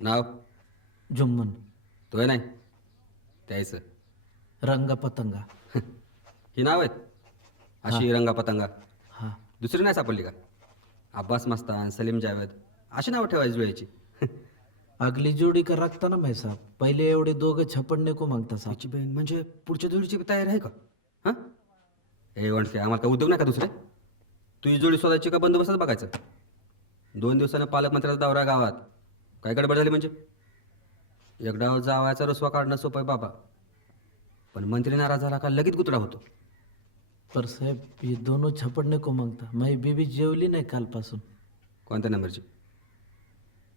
नाव जुम्मन. तो नाही त्याचं. रंग पतंगा. ही नाव आहेत अशी रंगा पतंगा. हा. दुसरी नाही सापडली का? अब्बास मस्तान, सलीम जावेद अशी नावं ठेवायची जुळायची. अगली जोडी का रखता ना मैं साहब. पहिले एवढे दोघं छपडणे को मागता साहब. तिची बहीण म्हणजे पुढच्या जोडीची तयारी आहे का? हां हे वणके आम्हाला का उद्योग नाही का दुसरे? तुझी जोडी शोधायची का बंदोबस्तच बघायचं? 2 दिवसानं पालकमंत्र्याचा दौरा गावात. काय गडबड झाली म्हणजे? एकदा जावायचा रसवा काढणं सोपं आहे बाबा, पण मंत्री नाराज झाला का लगेच गुतडा होतो. पर साहेब ये दोनों छपडणे को मागता. मैं बीबी जेवली नाही कालपासून. कोणत्या नंबरची?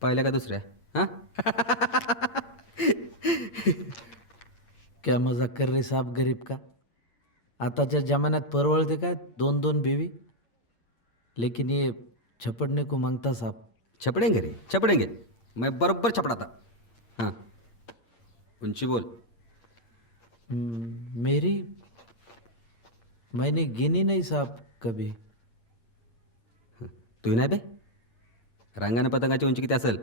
पहिल्या का दुसऱ्या? हां क्या मजाक कर रहे साहब गरीब का. आताच्या जमान्यात परवडते काय 2-2 बीवी. लेकिन ये छपडणे को मांगता साहब. छपडेंगे रे छपडेंगे. मैं बरोबर छपडाता. हां उंची बोल. मेरी मैंने गिनी नहीं साहब कभी. तू नाही बे? रांगाने पतंगाची उंची किती असेल?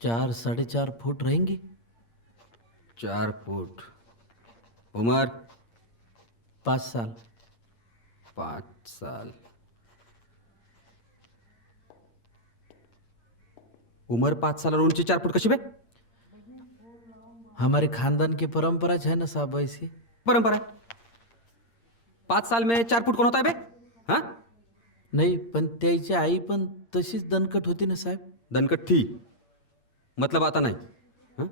4-4.5 फूट रहेंगी. 4 फूट. उमर? 5 साल. 5 साल. उमर 5 साल और उंची 4 फूट कशी बे? हमारे खानदान की परंपरा है ना साहब ऐसी. परंपरा. 5 साल में 4 फूट कोण होता है बे? हाँ नाही पण त्याची आई पण तशीच दणकट होती ना साहेब. दणकट थी मतलब आता नाही. हां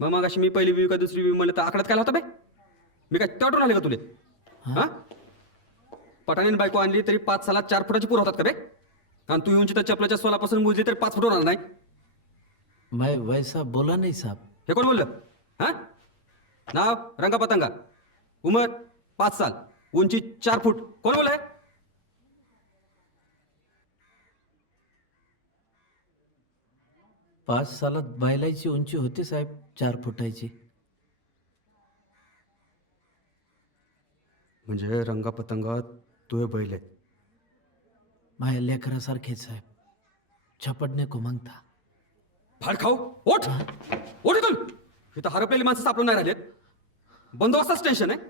मग अशी मी पहिली विवी का दुसरी विवी म्हणलं तर आकड्यात काय होता बे? मी काय तेवढून आले का तुले? हां पठाणीन बायको आणली तरी 5 सालात 4 फुटाची पूर होतात का बे? आणि तू उंची तर चपलाच्या सोलापासून मोजली तरी 5 फूट होणार नाही. मैं वैसा बोला नहीं साहब. हे कोण बोललं? हां नाव रंगा पतंगा, उमर 5 साल, उंची 4 फूट. कोण बोलय? 5 सालात बैलाची उंची होती साहेब 4 फुटाची. म्हणजे रंगा पतंगा तू हे बैल आहे. माझ्या लेकरासारखेच साहेब. छपडणे को मागता. फाड खाऊ ओठ ओठ इथून. इथं हरपलेली माणसं सापडून नाही राहिलेत. बंदोबस्ताच टेन्शन आहे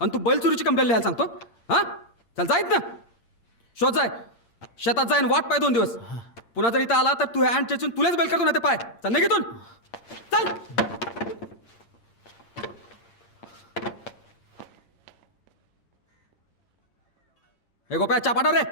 आणि तू बैल चोरीची कंप्लेंट लिहायला सांगतो. हां चल जाईत ना शोध जाय. शेतात जाईन वाट पाय 2 दिवस. पुन्हा जर इथं आला तर तू हँड चेचून तुलाच बैल करतो ना ते पाय. चल नाही घेतून चल. हे गोप्या चहा पाठव रे.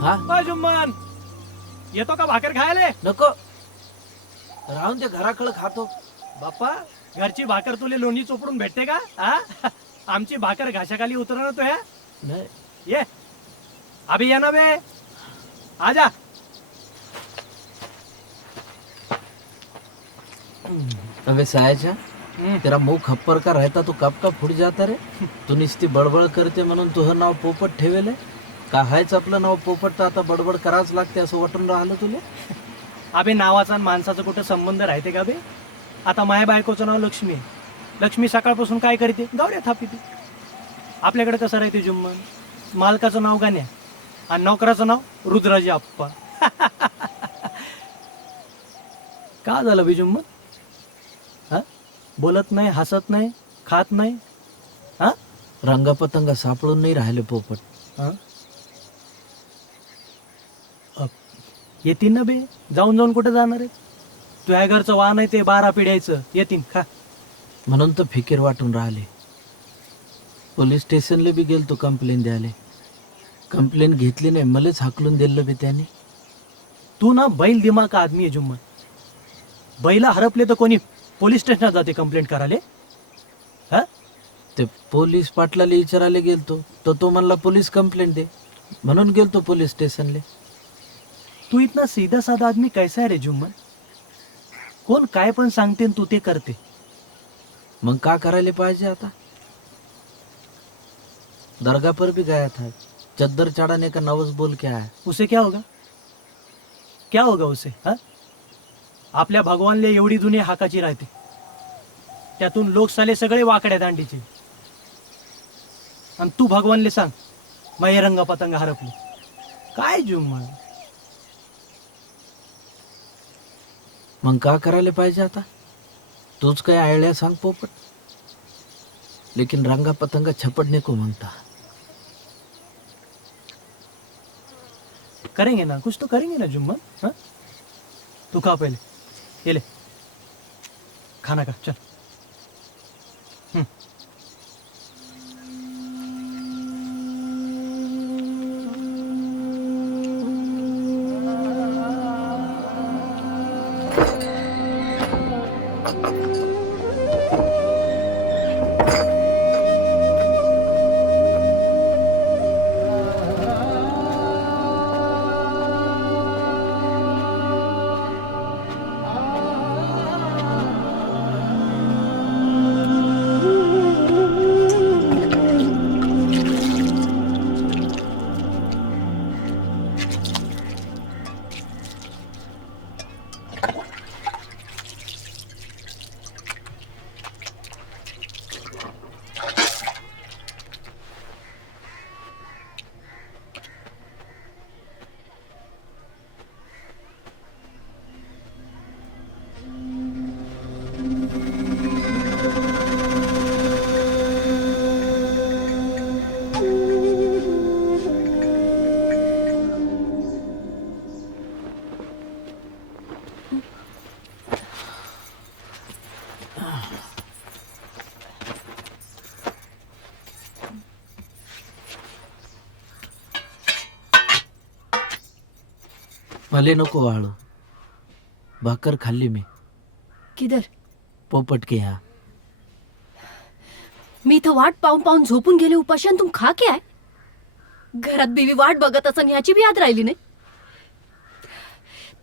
हा अ जुम्मन, येतो का भाकर खायला? नको, राहून ते घराकडे खातो. बाप्पा, घरची भाकर तुले लोणी चोपडून भेटते का? हा? आमची भाकर घाशाखाली उतरणार तो ह्या. नाही ये अभी ये ना बे, आजा. अबे सायाच्या, तेरा मुंह खप्पर का रहता तू कब का फुट जाता रे? तू नुसती बडबड करते म्हणून तुझं नाव पोपट ठेवेले का? हायच आपलं नाव पोपट, तर आता बडबड करावंच लागते असं वाटून राहिलं तुले? अबे नावाचा आणि माणसाचा कुठं संबंध राहते का बे? आता माया बायकोचं नाव लक्ष्मी आहे. लक्ष्मी सकाळपासून काय करते? गावड्या थापिते. आपल्याकडे कसं राहते जुम्मन? मालकाचं नाव गाण्या आणि नोकराचं नाव रुद्राजी आप्पा. का झालं बे जुम्मन? हा, बोलत नाही, हसत नाही, खात नाही. हा रंगपतंग सापडून नाही राहिले पोपट. हा? येतीन ना बे, जाऊन जाऊन कुठे जाणार आहे? तुझ्या घरचं वाहन आहे ते 12 पिढ्याचं, येतीन खा. म्हणून तर फिकीर वाटून राहिले. पोलीस स्टेशनला बी गेलतो कंप्लेन द्यायला. कंप्लेन घेतली नाही, मलाच हाकलून दिलं बी त्याने. तू ना बैल दिमाग आदमी आहे जुम्मन. बैला हरपले तर कोणी पोलीस स्टेशनात जाते कंप्लेंट करायला? हा? ते पोलीस पाटलाला विचारायला गेलतो, तर तो म्हणला पोलीस कंप्लेंट दे, म्हणून गेलतो पोलीस स्टेशनला. तू इतना सीधा साधा आदमी कैसा है रे जुम्मन? कोण काय पण सांगते न तू ते करते. मग का करायला पाहिजे आता? दरगाह पर भी गया था, चद्दर चढ़ाने का नवस बोल के आया. उसे क्या होगा? क्या होगा उसे? हा? आपल्या भगवानले एवढी दुनिया हाकाची राहते, त्यातून लोक साले सगळे वाकड्या दांडीचे. आणि तू भगवानले सांग माझे रंग पतंग हरपले. काय जुम्मन? मग का करायला पाहिजे आता? तूच काय आयडिया सांग पोपट. लेकिन रंगा पतंगा छपड़ने को मांगता. करेंगे ना, कुछ तो करेंगे ना जुम्मन. हा? तू खा पहिले, ये ले खाना खा, चल. भले नको वाळू, भाकर खाल्ली मी किधर? पोपट के यहाँ. मी इथं वाट पाहून पाहून झोपून गेले उपाशी आणि तुम खा के आहे. घरात बीवी वाट बघत असन ह्याची भी याद राहिली नाही.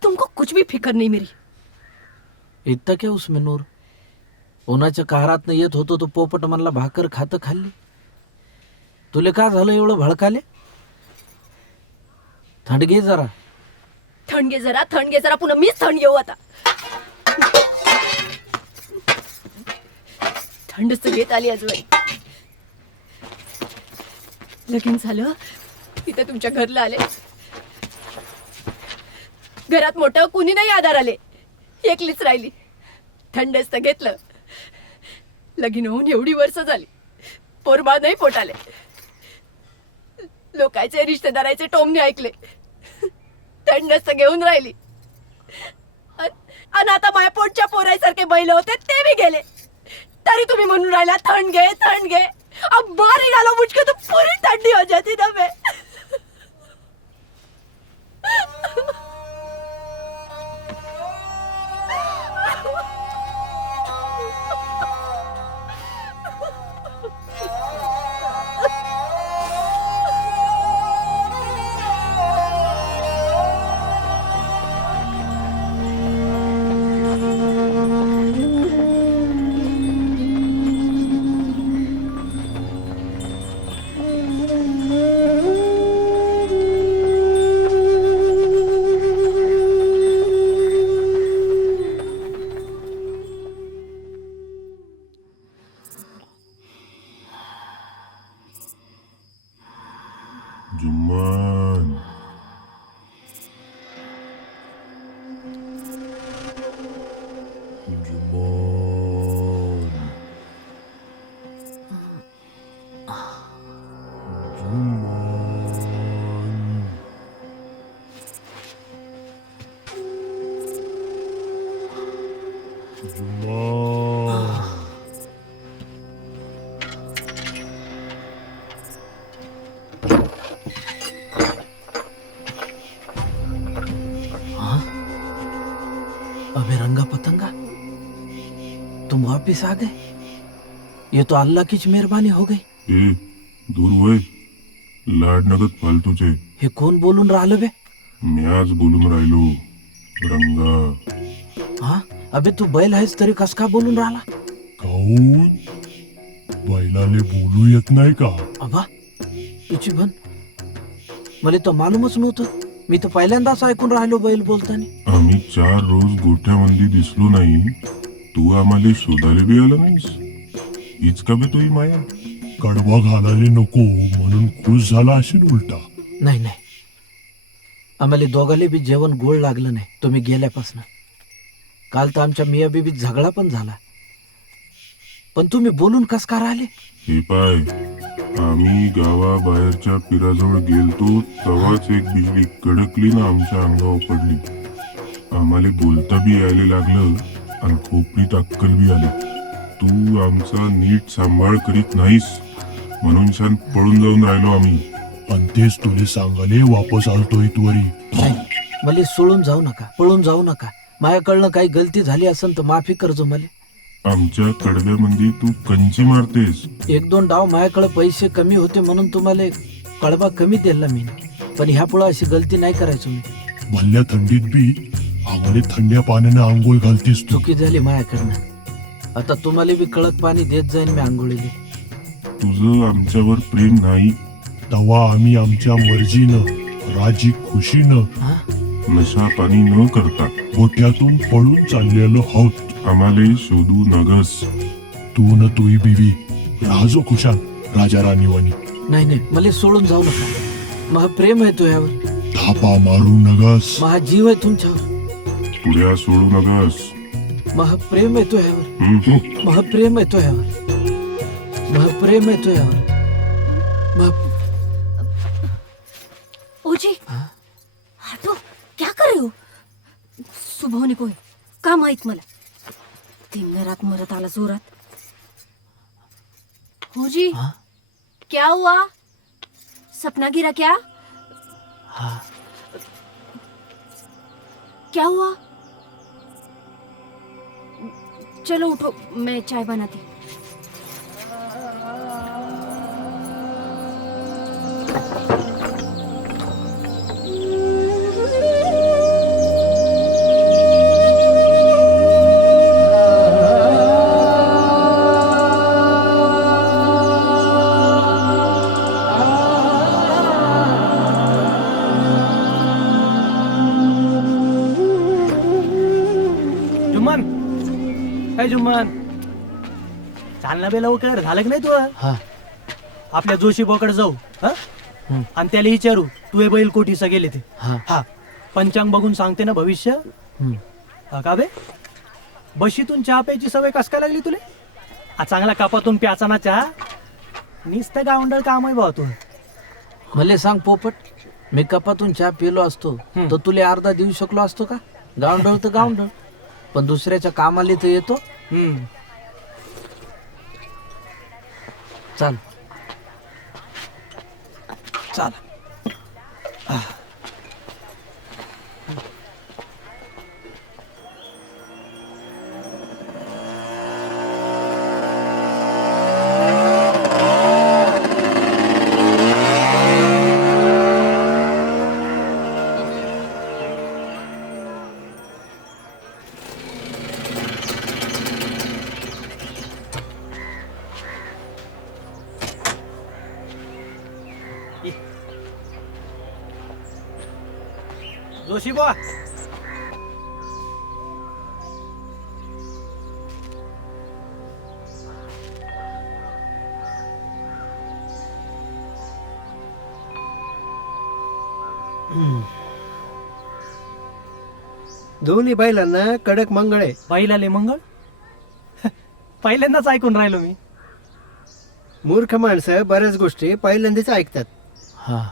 तुमको कुछ भी फिकर नाही मेरी. इतका क्या उसमें नूर? उन्हाच्या कहारात येत होतो तो पोपट म्हणला भाकर खात खाल्ली. तुले का झालं एवढं भडकाले? थंड घे जरा. थंड घे जरा पुन्हा मीच थंड घेऊ आता. थंडच घेत आली आजवाई. लगीन झालं तिथे तुमच्या घरला आले. घरात मोठं कुणी नाही आधार आले. एकलीच राहिली. थंडच तर घेतलं. लगीन होऊन एवढी वर्ष झाली. पोरबाळ नाही पोटाले. लोकांचे रिश्तेदाराचे टोमणे ऐकले. थंडच घेऊन राहिली. आणि आता माया पोटच्या पोरासारखे बैल होते ते बी गेले. तरी तुम्ही म्हणून राहिला थंड घे. अब बारी डालो मुझको तो पूरी ठंडी हो जाती ना. मैं अबे रंगा पतंगा, तुम वापिस आ गए। ये तो अल्लाह की मेहरबानी हो गई। ए दूर वय लाड नगत फालतूचे. हे कोण बोलून राहिलं बे? मी आज बोलून राहिलो रंगा. हा अबे तू बैल आहेस तरी कस का बोलून राहिला? काऊन बैलाले बोलू येत नाही का? अबा तुझी बन, मला तर मालूमच नव्हतं. मी तर पहिल्यांदाच ऐकून राहिलो बैल बोलताना. आम्ही 4 रोज गोठ्यामध्ये दिसलो नाही, तू आम्हाला शोधायला बी आला नाहीस. हीच का बे तुही माया? कडवा घालायला नको म्हणून खुश झाला असेल उलटा. नाही नाही, आम्हाला दोघाले बी जेवण गोड लागलं नाही तुम्ही गेल्यापासून. काल तर आमच्या मिया बीबीत झगडा पण झाला. पण तुम्ही बोलून कस का राहिले? हे पाय, आम्ही गावाबाहेरच्या पिराजवळ गेलतो तेव्हाच एक बिजली कडकली ना आमच्या अंगावर पडली. आम्हाला बोलता बी यायला लागलं आणि खोपरीत अक्कल बी आली. तू आमचा नीट सांभाळ करीत नाहीस म्हणून छान पळून जाऊन राहिलो आम्ही. आणि तेच तुले सांगाले वापस आलतोय त्वरी. नाही, मला सोडून जाऊ नका, पळून जाऊ नका. माझ्याकडनं काही गलती झाली असेल तर माफी करजो मला. आमच्या कडव्यामध्ये तू कंची मारतेस. 1-2 डाव माझ्याकडे पैसे कमी होते म्हणून तुम्हाला कळबा कमी दिला मी. पण ह्या पुढे अशी गलती नाही करायचो मी. भल्या थंडीत बी आम्हाला थंड्या पाण्याने आंघोळ घालतेस तू. चुकी झाली माझ्याकडनं. आता तुम्हाला बी कडक पाणी देत जाईन मी आंघोळीला. तुझं आमच्यावर प्रेम नाही तेव्हा आम्ही आमच्या मर्जीनं राजी खुशीनं हा? नशा पाणी न करता गोठ्यातून पळून चाललेलो आहोत. आम्हाला शोधू नगस. तू न तुई बीवी राजो खुशाल राजा राणीवाणी. नाही नाही, मला सोडून जाऊ नका. महा प्रेम आहे तुझ्यावर, थापा मारू नगस. महा जीव आहे तुमच्यावर, पुढ्या सोडू नगस. महा प्रेम आहे तुझ्यावर, हम्म. महा प्रेम आहे तुझ्यावर, महा प्रेम आहे तुझ्यावर. ओजी, हटो, क्या कर रहे हो? सुबह होने को है, का माहित मला. दिन रात मरत आला जोरात. ओजी, हाँ? क्या हुआ? सपना गिरा क्या? हाँ. क्या हुआ? चलो उठो, मैं चाय बनाती. जुम्मन, काय जुम्मन, चालना बे लवकर, झालं की नाही तू? हा. आपल्या जोशी बोकडे जाऊ हा, आणि त्याला विचारू तू हे बैल कोठीसा गेले ते. हा. हा, पंचांग बघून सांगते ना भविष्य. हम्म. हा का बे, बशीतून चहा प्यायची सवय कस काय लागली तुले? हा चांगला कापातून प्याचा ना चहा. नुसतं गावंडळ काम आहे भाऊ तू. मला सांग पोपट, मी कपातून चहा पिलो असतो तर तुले अर्धा देऊ शकलो असतो का? गावंडळ तर गावंडळ, पण दुसऱ्याच्या कामाला तर येतो. चाल चाल. जोशी बुवा, दोन्ही बैलांना कडक मंगळ आहे. बैलाले मंगळ पहिल्यांदाच ऐकून राहिलो मी. मूर्ख माणसं बऱ्याच गोष्टी पहिल्यांदाच ऐकतात. हा.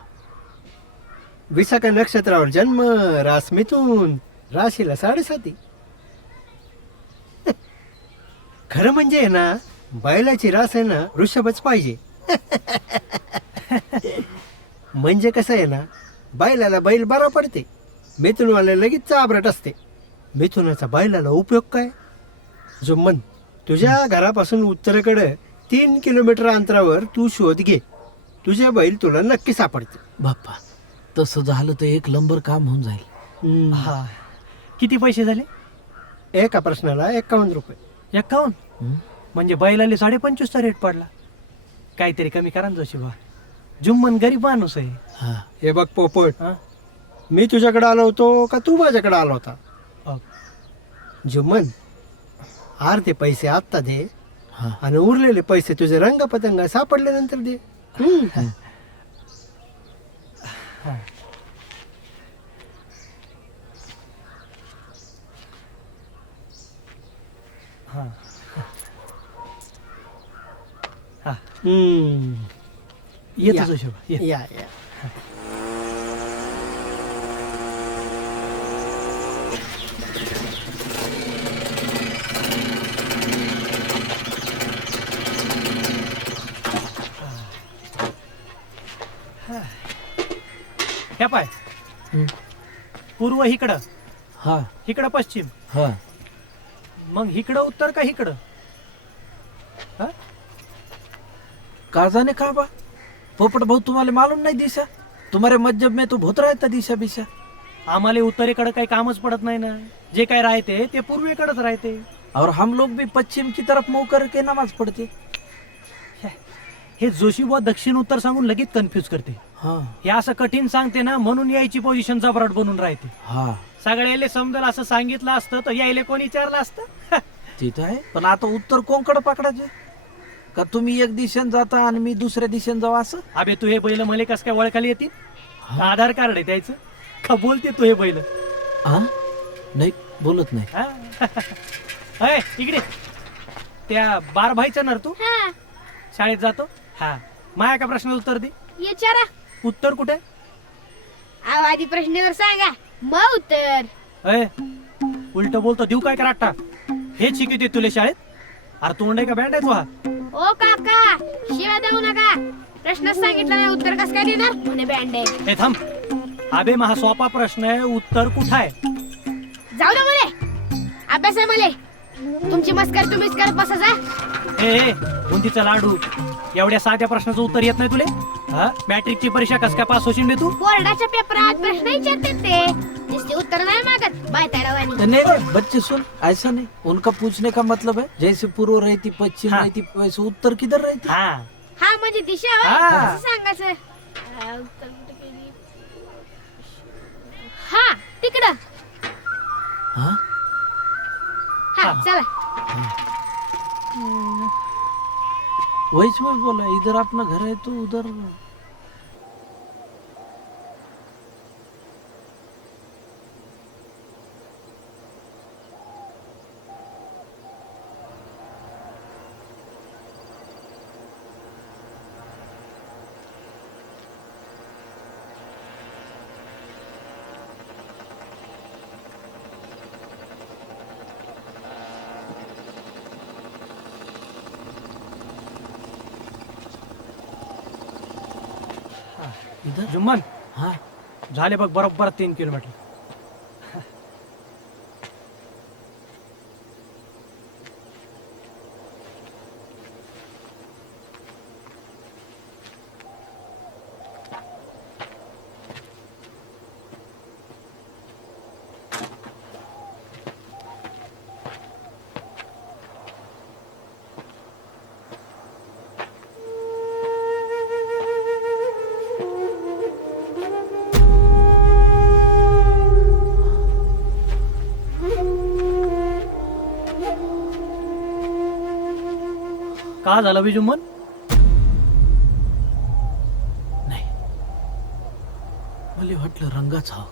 विशाखा नक्षत्रावर जन्म, रास मिथून, राशीला 7.5. खरं म्हणजे आहे ना, बैलाची रास आहे ना ऋषभच पाहिजे. म्हणजे कसं आहे ना, बैलाला बैल बरा पडते, मिथुनवाला लगेच चाबरट असते. मिथुनाचा बैलाला उपयोग काय? जुम्मन, तुझ्या घरापासून उत्तरेकडे 3 किलोमीटर अंतरावर तू शोध घे, तुझे बैल तुला नक्की सापडते. बाप्पा तसं झालं तर एक नंबर काम होऊन जाईल. हा किती पैसे झाले? एका प्रश्नाला 51 रुपये. 51? हं? म्हणजे बैलाले 25.5चा रेट पडला. काहीतरी कमी करा ना जोशी बा. जुम्मन गरीब माणूस आहे. हा हे बघ पोपट, हा? मी तुझ्याकडे आलो होतो का तू माझ्याकडे आला होता? अ, जुम्मन, अर्धे पैसे आत्ता दे हा आणि उरलेले पैसे तुझे रंगपतंग सापडल्यानंतर दे. हा. हा. हम्म. येतो या. जोशी बा, ये. या या. ह्या पाय हं. पूर्व इकडं, हा इकडं पश्चिम, हा मग इकडं उत्तर का इकडं? हा? का जाने का बा पोपट भाऊ, तुम्हाला मालूम नहीं दिशा? तुम्हारे मज्जब में तो बहुत रहता दिशा बिशा. आम्हाला उत्तरेकडे काही कामच पडत नाही ना. जे काय राहते ते पूर्वेकडेच राहते. और हम लोग भी पश्चिम की तरफ मुंह करके नमाज पढ़ते. हे जोशीबुवा दक्षिण उत्तर सांगून लगेच कन्फ्यूज करते. हाँ हे असं कठीण सांगते ना, म्हणून यायची पोझिशन जबरट बनून राहते. हा सगळ्याले समजेल असं सांगितलं असतं तर यायले कोणी विचारलं असतं? तिथं आहे. पण आता उत्तर कोणकडे पकडायचे? का तुम्ही एक दिशेने जाता आणि मी दुसऱ्या दिशेने जाऊ असं? अबे तू हे बैल मले कस काय ओळखायला येतील? आधार कार्ड आहे त्याचं का? बोलते तू हे बैल? हा नाही बोलत नाही. हा? अय, इकडे त्या बार भाईचं नर तू हा शाळेत जातो. हा माया का प्रश्न उत्तर दे. विचारा. उत्तर कुठे? आधी प्रश्नावर सांगा मग उत्तर. अय उलट बोलतो देऊ काय कराटा? हे शिकवते तुले शाळेत? अरे तोंड आहे का बँड आहे तू? हा ओ काका शिवाय देऊ नका. प्रश्न सांगितलं नाही उत्तर कसं काय देणार म्हणे बँड आहे. हे थांब. अबे महा सोपा प्रश्न आहे, उत्तर कुठं आहे? जाऊ दे मले अभ्यास आहे मले. तुमची मस्कर तुम्हीच करत बसा जा. ए बुंदीचा लाडू, एवढ्या साध्या प्रश्नाचं उत्तर येत नाही तुले? हा मॅट्रिकची परीक्षा कस काय पास होशील रे तू? बोर्डाच्या पेपरात प्रश्न विचारतात ते, नुसते उत्तर नाही मागत बायताडावानी. नहीं नहीं बच्चे सुन, ऐसा नहीं. उनका पूछने का मतलब है जैसे पूर्व रहती पश्चिम हाँ. रहती वैसे उत्तर किधर रहती? हा हा म्हणजे दिशा होय. हा. असं सांगायचं. उत्तर कुठे गेली? हा तिकडं. हाँ हा चला. वही मैं बोला, इधर अपना घर है तो उधर. इधर जुम्मन हाँ झाले बघ बरोबर 3 किलोमीटर. का झालं बे जुम्मन? नाही मला वाटलं रंगाचा.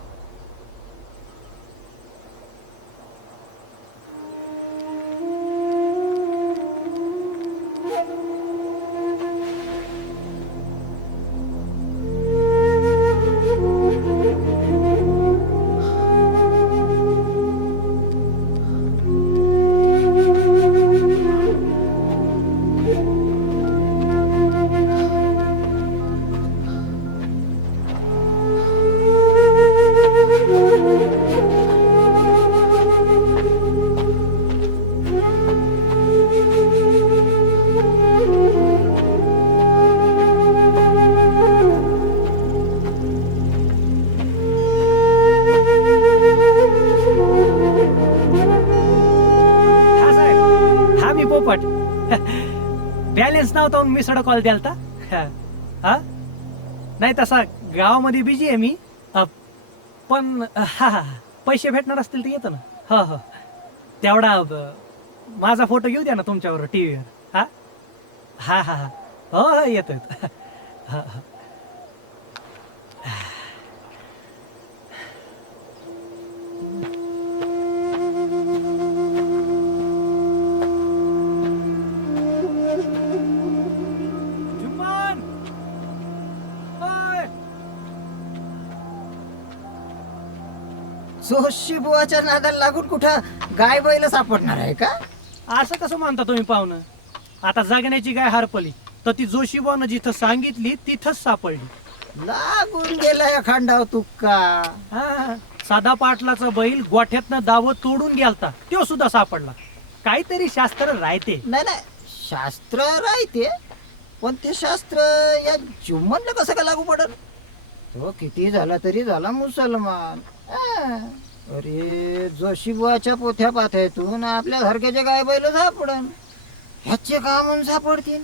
बॅलेन्स नव्हता म्हणून मी सडा कॉल द्यालता. हा नाही तसा गावामध्ये बिझी आहे मी. पण पैसे भेटणार असतील तर येतो ना. हो तेवढा माझा फोटो घेऊ द्या ना तुमच्यावर टीव्हीवर. हा हा हा हा हो येतो. जोशी बुवाच्या नादाला लागून कुठं गाय बैल सापडणार आहे का? असं कसं म्हणता तुम्ही पाहुणं? आता जगण्याची गाय हरपली तर ती जोशीबानं जिथं सांगितली तिथंच सापडली. लागून गेलाय खांडाव तुक्का. हा साधा पाटलाचा बैल गोठ्यातनं दावं तोडून गेलता तो सुद्धा सापडला. काहीतरी शास्त्र राहते. नाही शास्त्र राहते पण ते शास्त्र या जुम्मनला कसं काय लागू पडल? तो किती झाला तरी झाला मुसलमान. अरे जोशीबुवाच्या पोथ्या पाथ्यातून आपल्या सारख्याचे गाय बैल सापडन ह्याचे का म्हणून सापडतील?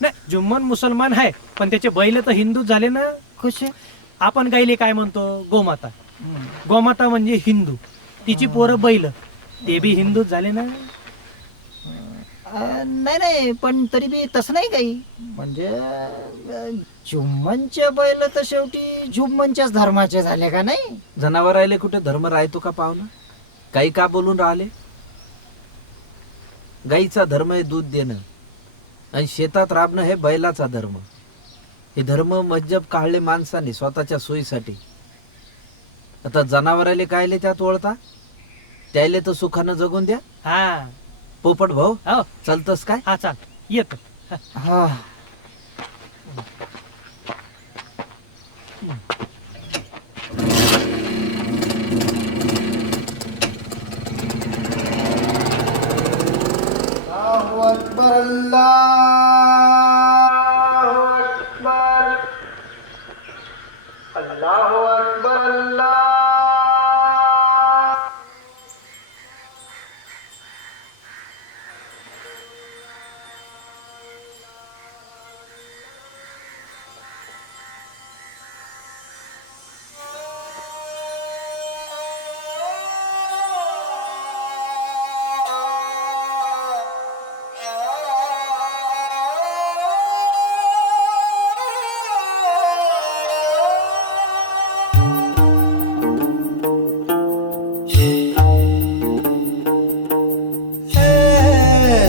नाही जुम्मन मुसलमान आहे पण त्याचे बैल तर हिंदू झाले ना. कसे? आपण गायले काय म्हणतो गोमाता. गोमाता म्हणजे हिंदू. तिची पोरं बैल ते बी हिंदू झाले ना. नाही पण तरी बी तसं नाही काही. म्हणजे जुम्मनचे बैल तर शेवटी जुम्मनच्याच धर्माचे झाले का नाही? जनावर राहिले कुठे धर्म राहतो का पाहुणा? काही का बोलून राहिले? गाईचा धर्म आहे दूध देणं आणि शेतात राबणं हे बैलाचा धर्म. हे धर्म मज्जब काढले माणसाने स्वतःच्या सोयीसाठी. आता जनावराले कायले त्यात वळता? त्याले तर सुखानं जगून द्या. हा पोपट भाऊ हो चालतस काय? हा चाल येतो. हा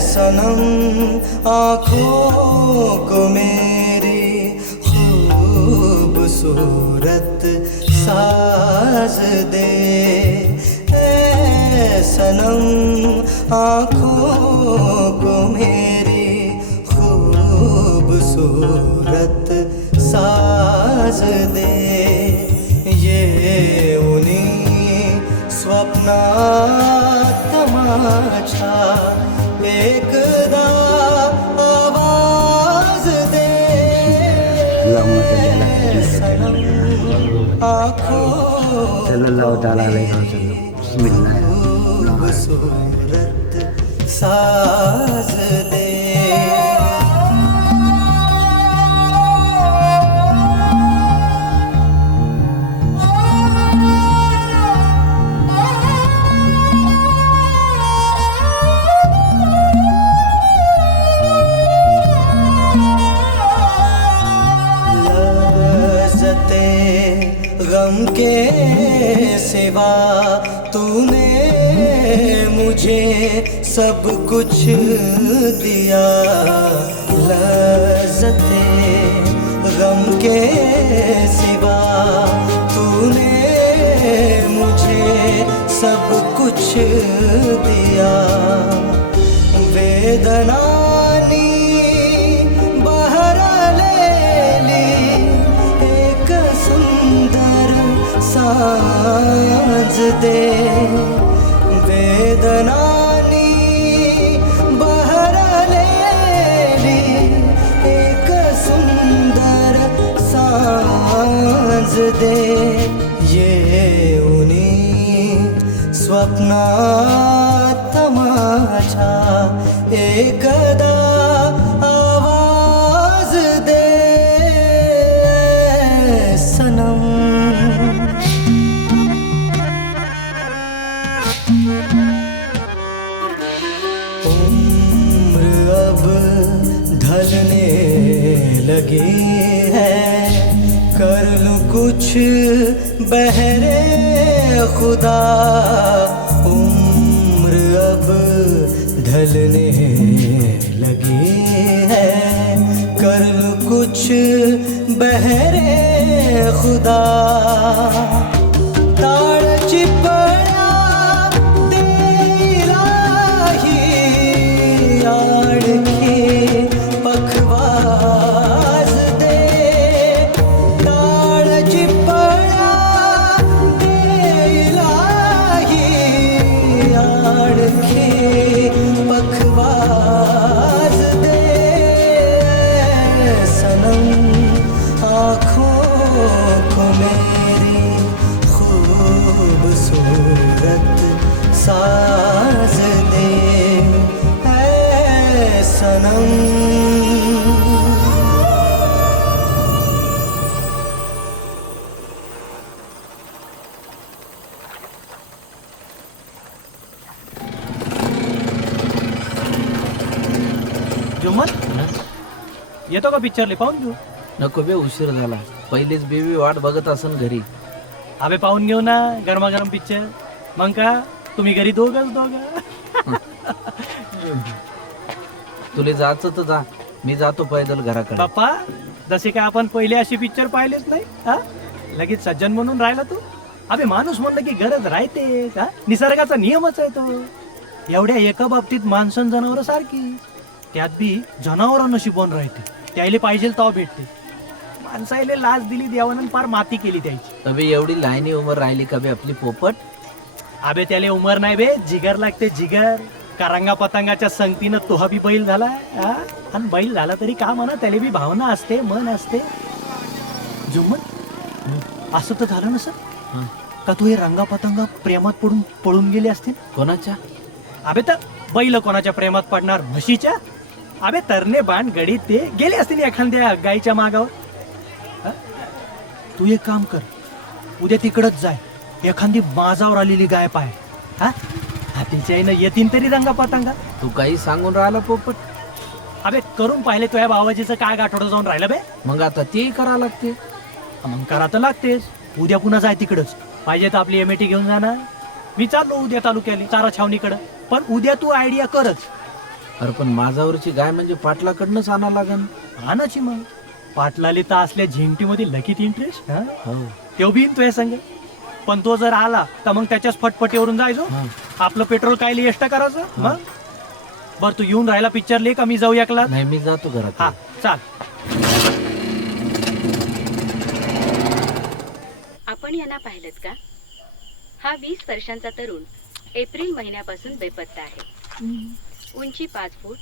सनम आँखों को मेरी खूबसूरत साज दे. सनम आँखों को मेरी खूबसूरत साज दे. ये उन्हीं स्वप्नात तमाशा एकदा आवाज दे. सनम आँखों खूबसूरत साज दे. गम के सिवा तूने मुझे सब कुछ दिया. लज़्ज़ते गम के सिवा तूने मुझे सब कुछ दिया. वेदनानी साज दे. वेदनानी बहर लेली एक सुंदर साज दे. ये उन्हीं स्वप्नात तमाशा एकदा आवाज दे सनम. उम्र अब ढलने लगी है, कर लूं कुछ बहरे खुदा. उम्र अब ढलने लगी है, कर लूं कुछ बहरे खुदा. ताड़ चिपळा दे इलाही, आडखी पखवाज दे. ताड़ चिपळा दे इलाही, आडखी पखवाज दे सनम. आँखों को मेरी खूबसूरत साज दे ऐ सनम. जुम्मन येतो का पिक्चरले पाहून घेऊ. नको बे, उशीर झाला. पहिलीच बेबी वाट बघत असन घरी. अबे पाहून घेऊ ना गरमागरम पिक्चर. मग का तुम्ही घरी दोघं. तुला जायचं तर जा, मी जातो पैदल घराकडे. बाप्पा जसे काय आपण पहिले अशी पिक्चर पाहिलेच नाही हा. लगेच सज्जन म्हणून राहिला तू. अबे माणूस म्हणलं की गरज राहते का, निसर्गाचा नियमच आहे तो. एवढ्या एका बाबतीत माणसं जनावर सारखी, त्यात बी जनावर नशीबवान राहते. त्याला पाहिजे तेव्हा भेटते. माणसाला लाज दिली देवानं, पार माती केली त्याची. अबे एवढी लाईनी उमर राहिली का बे आपली पोपट. अबे त्याला उमर नाही बे, जिगर लागते जिगर. करंगा पतंगाच्या संगतीनं तोहा बी बैल झाला हा? आणि बैल झाला तरी का म्हणा, त्याला बी भावना असते, मन असते. जुम्मन असं तर झालं ना सर का तू हे रंगा पतंगा प्रेमात पडून पळून गेले असतील. कोणाच्या? अबे तर बैल कोणाच्या प्रेमात पडणार, म्हशीच्या. अबे तरणे बाण गडी ते गेले असतील एखाद्या गायीच्या मागावर. हा? तू एक काम कर, उद्या तिकडच जाय, एखादी माझावर आलेली गाय पाय. हा तिच्या आईनं येतीन तरी रंगा पतंगा. तू काही सांगून राहिला पोपट. अबे करून पाहिले तुझ्या बाबाजीचं काय गाठोडं जाऊन राहिलं बे. मग आता तेही करावं लागते. मग करा तर लागतेच. उद्या पुन्हा जाय तिकडच, पाहिजे तर आपली एमएटी घेऊन जाणार. मी चाललो उद्या तालुक्याला चारा छावणीकडं. पण उद्या तू आयडिया करच. अरे पण माझावरची गाय म्हणजे पाटलाकडनंच आणा लागन. आणाची मग पाटलाली तर असल्या झिंगटीमध्ये लकीत इंटरेस्ट. हो. तो बी तुझ्या संग. पण तो जर आला तर मग त्याच्याच फटफटीवरून जायचो. आपलं पेट्रोल कायले एक्स्ट्रा करायचं. मग बर तू येऊन राहिला पिक्चरले का मी जाऊ एकला. नाही मी जातो घरात. हा चाल. आपण यांना पाहिलंच का. हा 20 वर्षांचा तरुण एप्रिल महिन्यापासून बेपत्ता आहे. उंची 5 फूट.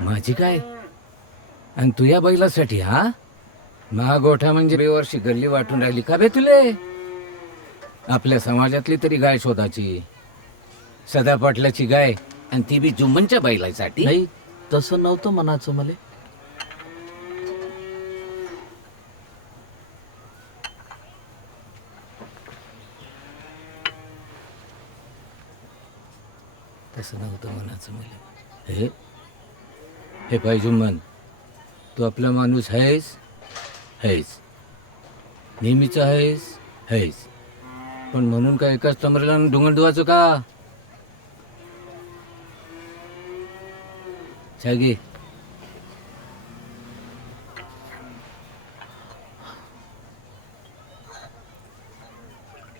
माझी काय आणि तुझ्या बैलासाठी. हा महागोठा म्हणजे बेवर्षी गल्ली वाटून राहिली का बे तुले. आपल्या समाजातली तरी गाय शोधाची. सदा पाटलाची गाय आणि ती बी जुम्मनच्या बैलासाठी. नाही तसं नव्हतं मनाचं मले. तसं नव्हतं मनाचं मला. हे पाय जुम्मन, तू आपला माणूस आहेस नेहमीच आहेस. पण म्हणून काय एकाच तमरेला ढुंगण धुवायचो का. छागे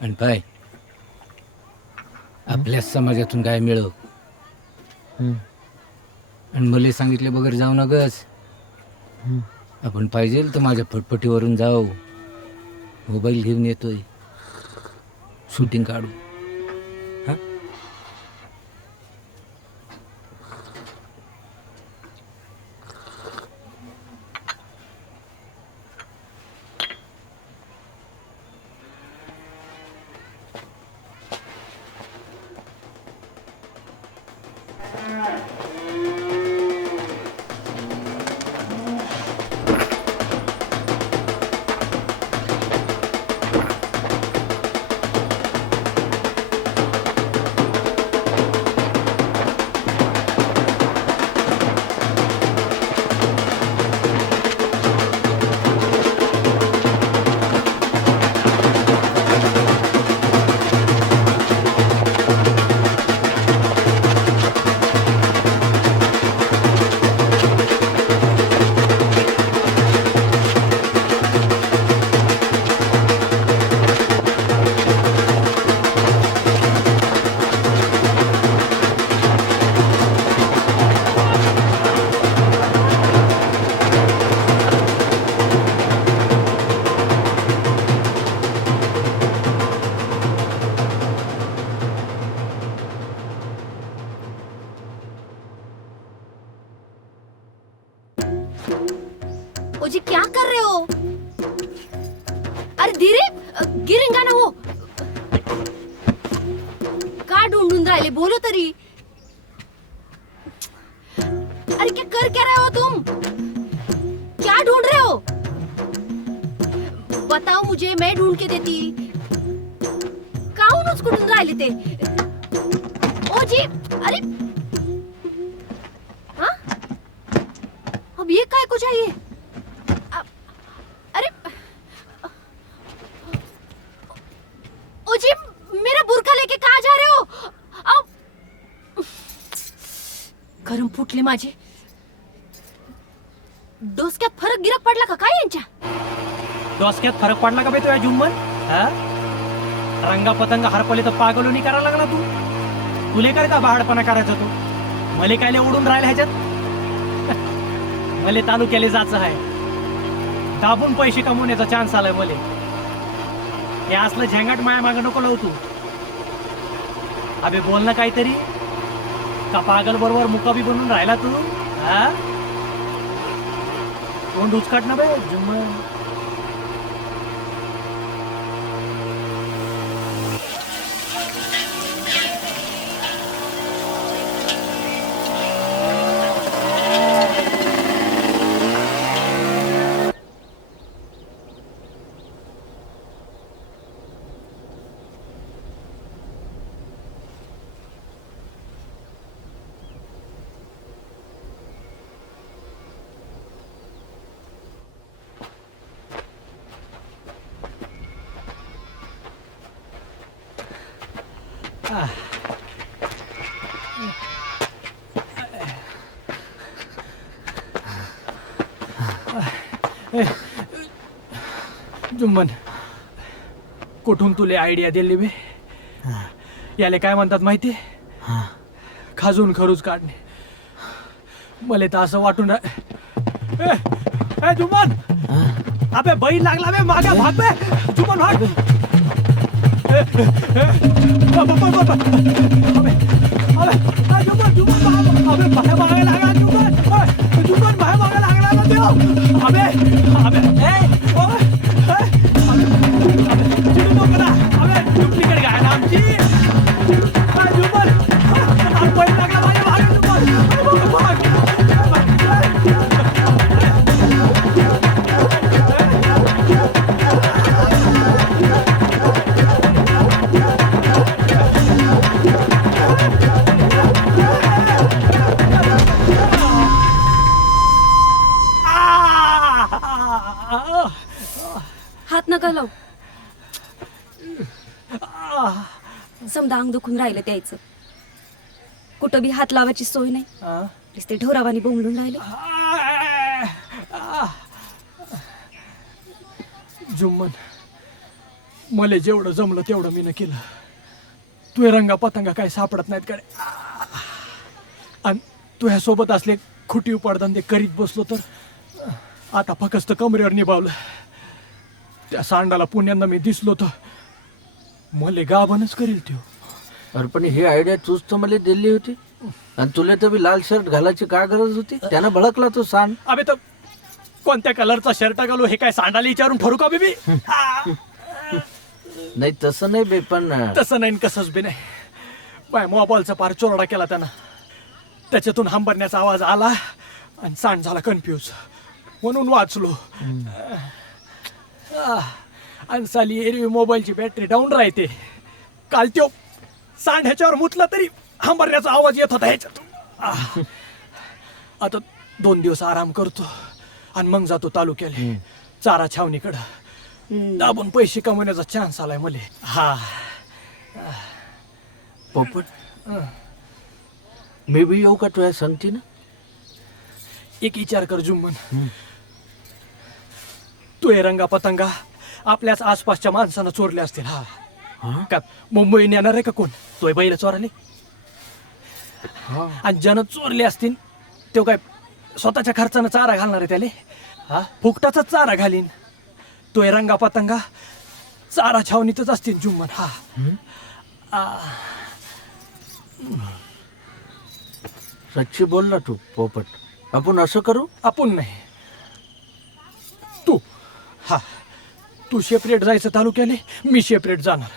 आणि पाय आपल्याच समाजातून काय मिळव आणि मला सांगितले बगर जाऊ नगस. आपण पाहिजे तर माझ्या फटफटीवरून जाऊ, मोबाईल घेऊन येतोय, शूटिंग काढू. हा ओजी क्या कर रहे हो? अरे धीरे, गिरेंगा ना वो. का ढूंढून राहिले, बोलो तरी. अरे क्या रहे हो तुम? क्या ढूंढ रहे हो? बताओ मुझे, मैं ढूंढ के देती. काहून उचकुटून राहिले ते? ओजी, अरे हाँ, अब ये काय को चाहिए? अरे ओजी, मेरा बुरखा लेके कहाँ जा रहे हो? गरम फुटले माझे. डोसक्यात फरक गिरक पडला का काय यांच्या? डोसक्यात फरक पडला का बे तुझ्या जुम्मन? हा, रंगा पतंग हरपले तर पागलोनी करायला लागला तू. तुले काय का बहाडपणा करायचा तू? मले कायले उडून राहिले ह्याच्यात? मले तालुक्याले जायचं आहे, दाबून पैसे कमवण्याचा चान्स आलाय मले. हे असलं झंगाट माया मागं नको लावू तू. अबे बोल ना काहीतरी. का पागल बरोबर मुकाबी बनून राहिला तू? हा, तोंड उचकाट ना बे जुम्मन. जुम्मन, कुठून तुले आयडिया दिली बे? याले काय म्हणतात माहिती? खाजून खरूच काढणे. मले तर असं वाटून जुम्मन, अबे बैल लागला बे, मागा भाग बे. जुम्मन भाग. जुम्मन बाहेर मागे लागला. जुम्मन बाहेर मागे लागला ना त्यो. डुप्लिकेट गाय ना आमची. जुम्मन बैल लागला माझ्या मागे. जुम्मन हात नका लावू. समजा अंग दुखून राहिलं त्याचं. कुठं बी हात लावायची सोय नाही. नुसते ढोरावानी बोंबलून राहिले. जुम्मन, मले जेवढं जमलं तेवढं मी न केलं. तुझे रंगा पतंगा काही सापडत नाहीत कडे. तुझ्यासोबत असले खुटी उपाडधंदे करीत बसलो तर आता फक्त कमरेवर निभावलं. त्या सांडाला पुण्यांदा मी दिसलो तर मले गाभणच करील त्यो. अरे पण ही आयडिया तूच तर मला दिली होती आणि तुला तर बी लाल शर्ट घालायची काय गरज होती? त्यानं भडकला तो सांड. अबे तर कोणत्या कलरचा शर्ट घालू हे काय सांडाला विचारून ठरू का बेबी? नाही तसं नाही बे, पण तसं नाही कसंच बी नाही. बाय मोबाईलचा पार चोरडा केला त्यानं. त्याच्यातून हंबरण्याचा आवाज आला आणि सांड झाला कन्फ्यूज, म्हणून वाचलो. आणि साली एरवी मोबाईलची बॅटरी डाऊन राहते. काल त्यो सांड ह्याच्यावर मुतला तरी हंबरण्याचा आवाज येत होता ह्याच्यातून. आता 2 दिवस आराम करतो आणि मग जातो तालुक्याला चारा छावणीकडं. दाबून पैसे कमवण्याचा चान्स आलाय मले. हा पोपट मी बी येऊ का तुझ्या सांगती ना? एक विचार कर जुम्मन, तू हे रंगा पतंगा आपल्याच आसपासच्या माणसानं चोरले असतील. हा का मुंबई नेणार आहे का कोण? तो बैल चोराले आणि ज्यानं चोरले असतील तो काय स्वतःच्या खर्चानं चारा घालणार आहे त्याले? हा फुकटाचा चारा घालीन. तो हे रंगा पतंगा चारा छावणीतच असतील जुम्मन. हा सच्ची बोल ना तू पोपट. आपण असं करू? आपण नाही, तू. हा तू सेपरेट जायचं तालुक्याने, मी सेपरेट जाणार.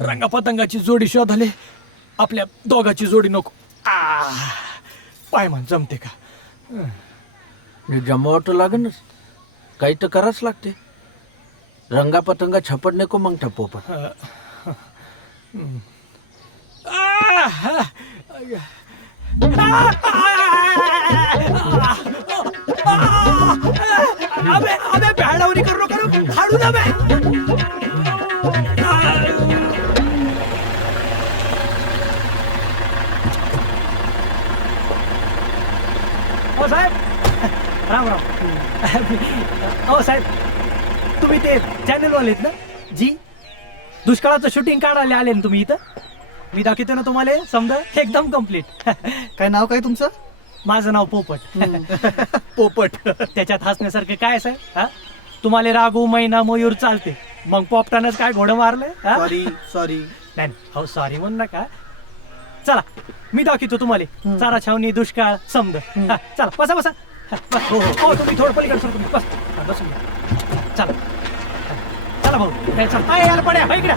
रंगापतंगाची जोडी शोधाले, आपल्या दोघाची जोडी नको. पाय म्हण जमते का? जमावं तर लागेलच, काही तर करावंच लागते. रंगा पतंगा छपट नको मग त्या पोपट. अबे अबे बॅडावरी करू नका, हाडू ना बे. हो साहेब, राम राम. हो साहेब, तुम्ही ते चॅनलवाले आहेत ना जी? दुष्काळाचं शूटिंग काढायला आले ना तुम्ही इथं? मी दाखवतो ना तुम्हाला, समजा एकदम कम्प्लीट. काय नाव काय तुमचं? माझं नाव पोपट. पोपट त्याच्यात हसण्यासारखं काय साहेब? हा तुम्हाला रागू मैना मयूर चालते, मग पोपटानंच काय घोडं मारलंय? सॉरी. नाही हो सॉरी म्हणू नका. चला मी दाखवतो तुम्हाला चारा छावणी दुष्काळ समद. चला बसा बसा. हो तुम्ही थोडं पलीकडे सर, तुम्ही बस बसून घ्या. चला चला भाऊ, चला यायला पड्या इकडे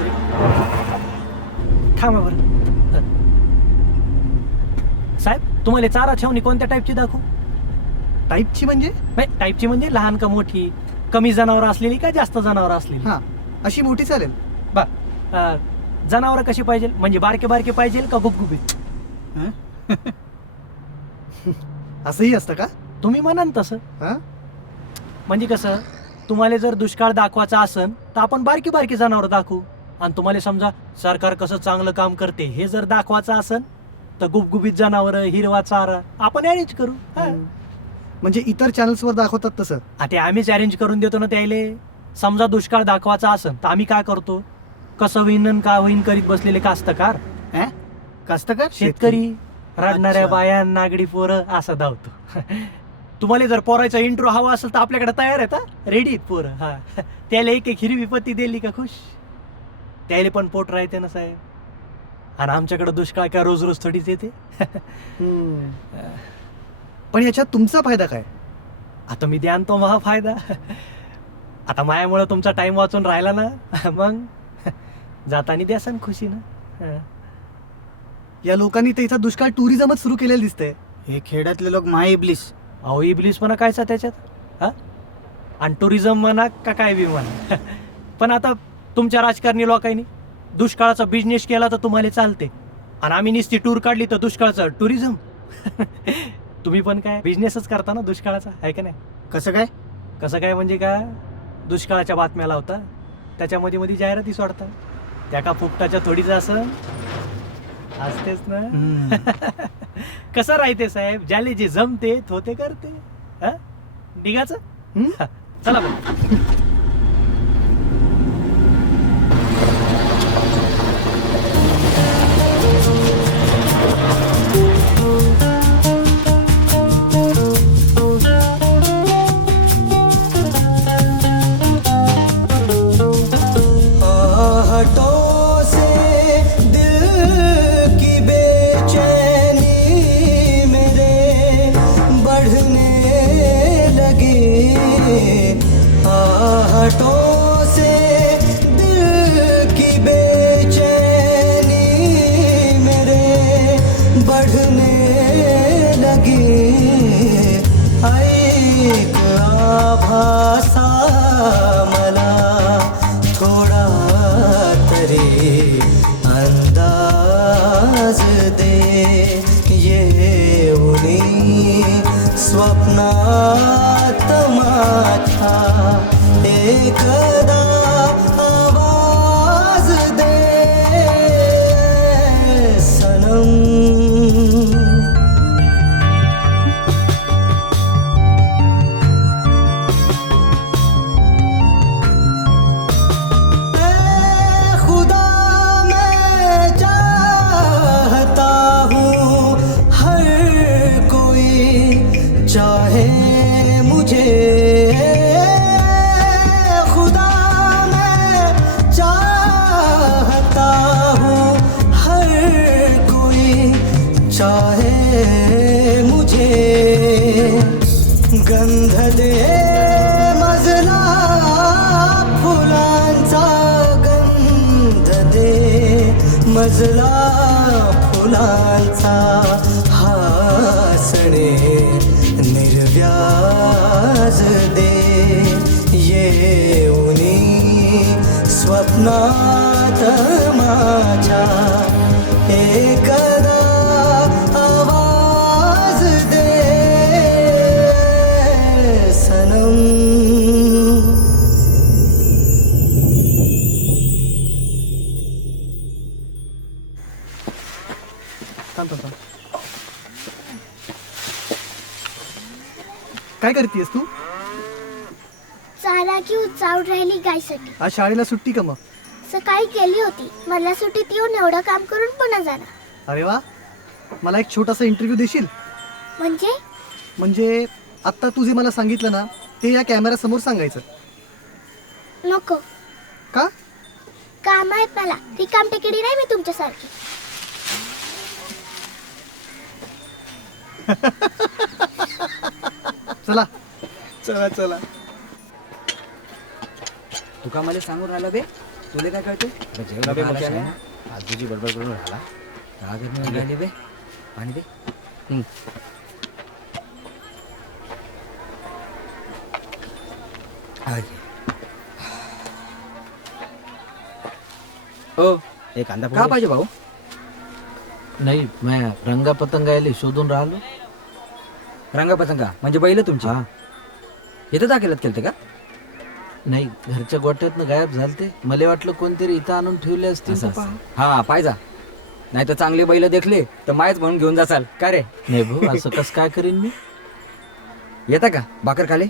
थांबा बरं. साहेब तुम्हाला चारा छावणी कोणत्या टाईपची दाखवू? टाईपची म्हणजे? टाईपची म्हणजे लहान का मोठी, कमी जनावर असलेली का जास्त जनावर असलेली? हा अशी मोठी चालेल. बा जनावर कशी पाहिजे, म्हणजे बारके बारके पाहिजे का गुबगुबीत? असंही असतं का? तुम्ही म्हणाल तसं. हा म्हणजे कसं, तुम्हाला जर दुष्काळ दाखवायचा असन तर आपण बारकी बारकी जनावर दाखवू, आणि तुम्हाला समजा सरकार कसं चांगलं काम करते हे जर दाखवायचं असन तर गुबगुबीत जनावर, हिरवा चारा आपण अरेंज करू. म्हणजे इतर चॅनल्सवर दाखवतात तसं? ते आम्हीच अरेंज करून देतो ना त्याले. समजा दुष्काळ दाखवायचा असन तर आम्ही काय करतो, कसं होईन का होईन करीत बसलेले कास्तकार, कास्तकार शेतकरी, रडणाऱ्या बाया, नागडी पोरं असं धावतो. तुम्हाला जर पोरायचा इंट्रो हवा असेल तर आपल्याकडे तयार आहेत, रेडी आहेत पोरं. हा त्याला एक हिरवी पत्ती दिली का खुश, त्याला पण पोट राहते ना साहेब. आणि आमच्याकडे दुष्काळ काय रोज रोज थोडीच येते. पण याच्यात तुमचा फायदा काय? आता मी द्यान तो महा फायदा. आता मायामुळे तुमचा टाइम वाचून राहिला ना, मग जातानी द्यासन खुशी ना. या लोकांनी तर इथं दुष्काळ टुरिझमच सुरू केलेलं दिसतंय. हे खेड्यातले लोक माय इब्लिस. अहो इब्लिस म्हणा कायचा त्याच्यात, हा आणि टुरिझम म्हणा का काय बी म्हणा. पण आता तुमच्या राजकारणी लोकांनी दुष्काळाचा बिझनेस केला तर तुम्हाला चालते, आणि आम्ही नुसती टूर काढली तर दुष्काळाचं टुरिझम. तुम्ही पण काय बिझनेसच करता ना दुष्काळाचा, आहे का नाही? कसं काय? कसं काय म्हणजे का, दुष्काळाच्या बातम्या लावता, त्याच्यामध्ये मध्ये जाहिराती सोडता, त्या का फुकटाच्या थोडीच असं असतेच ना. कसं राहते साहेब, ज्याले जे जमते थोते करते. हा निघाचं. चला बघ. आहटों से दिल की बेचैनी मेरे बढ़ने लगी, आहटों से दिल की बेचैनी मेरे बढ़ने लगी, एक आभासा मला थोड़ा तरी अंदाज दे, ये उन्हीं स्वप्नात माझ्या एकदा आवाज दे सनम. खुदा मैं चाहता हूँ हर कोई चाहे मुझे, खुदा मैं चाहता हूँ हर कोई चाहे मुझे, गंध दे मजला फुलांचा, गंध दे मजला फुलांचा, हासणे निर्व्याज दे, ये उन्हीं स्वप्नात माझ्या एकदा आवाज दे सनम. काय करतेस तू? चाला की उचावट राहिली गायसाठी. आज शाळेला सुट्टी का मग? सकाळी केली होती, मला सुट्टीत येऊन एवढं काम करून पुन्हा जाणार. अरे वा, मला एक छोटासा इंटरव्ह्यू देशील? म्हणजे आत्ता तू जे मला सांगितलं ना ते या कॅमेऱ्यासमोर सांगायचं. नको. का? काम आहेत मला, ती काम टेकडी नाही मी तुमच्यासारखी. चला चला चला. तू का मला सांगून राहिला बे? तुला काय कळते? आज तुझी बडबड करून राहिला का करून राहिली बे? पाणी दे. हो एक कांदा का पाहिजे भाऊ? नाही, मैं रंगा पतंगायले शोधून राहिलो. रंगा पतंगा म्हणजे बैल तुमची? हा. इथं दाखलत केलते का? नाही, घरच्या गोठ्यातनं गायब झालते. मला वाटलं कोणतरी इथं आणून ठेवले असतील. तर पहा. हा पाहिजा, नाही तर चांगले बैल देखले तर मायच म्हणून घेऊन जाचाल का रे? नाही भाऊ, असं कसं काय करीन मी? येता का भाकर खाले?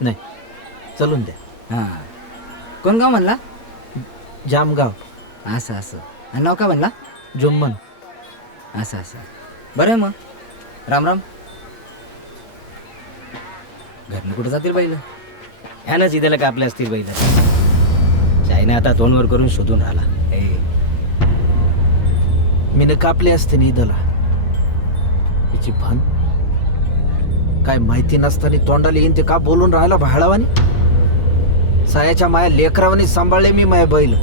नाही, चलून द्या. हा. कोण गाव म्हणला? जामगाव. असं असं. आणि नाव का म्हणला? जुम्मन. असं असं. बरं आहे मग. राम राम. घरनं कुठं जातील बैल? ह्यानंच इथं का आपल्या असतील बैल. चायने आता तोंडवर करून शोधून राहिला. मीनं कापले असते ना ईदला. याची भान काय माहिती नसताना तोंडाला येईन ते का बोलून राहिला भाळावानी. सायाच्या माया लेकरावानी सांभाळले मी माया बैल.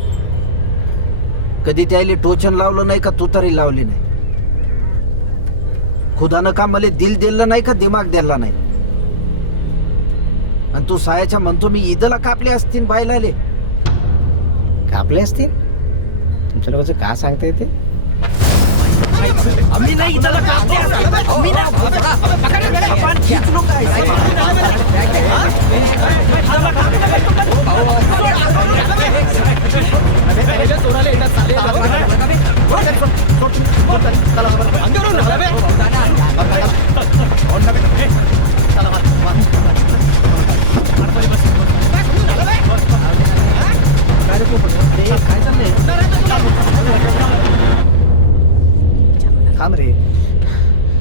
कधी त्याला टोचन लावलं नाही का तुतारी लावली नाही. खुदानं का मला दिल दिलं नाही का दिमाग दिला नाही. आणि तू सायाच्या म्हणतो मी ईदला कापले असतील बैलाले. कापले असतील? तुमच्या लोकांचं का सांगता येते? आम्ही नाही ईदला कापले थांब रे.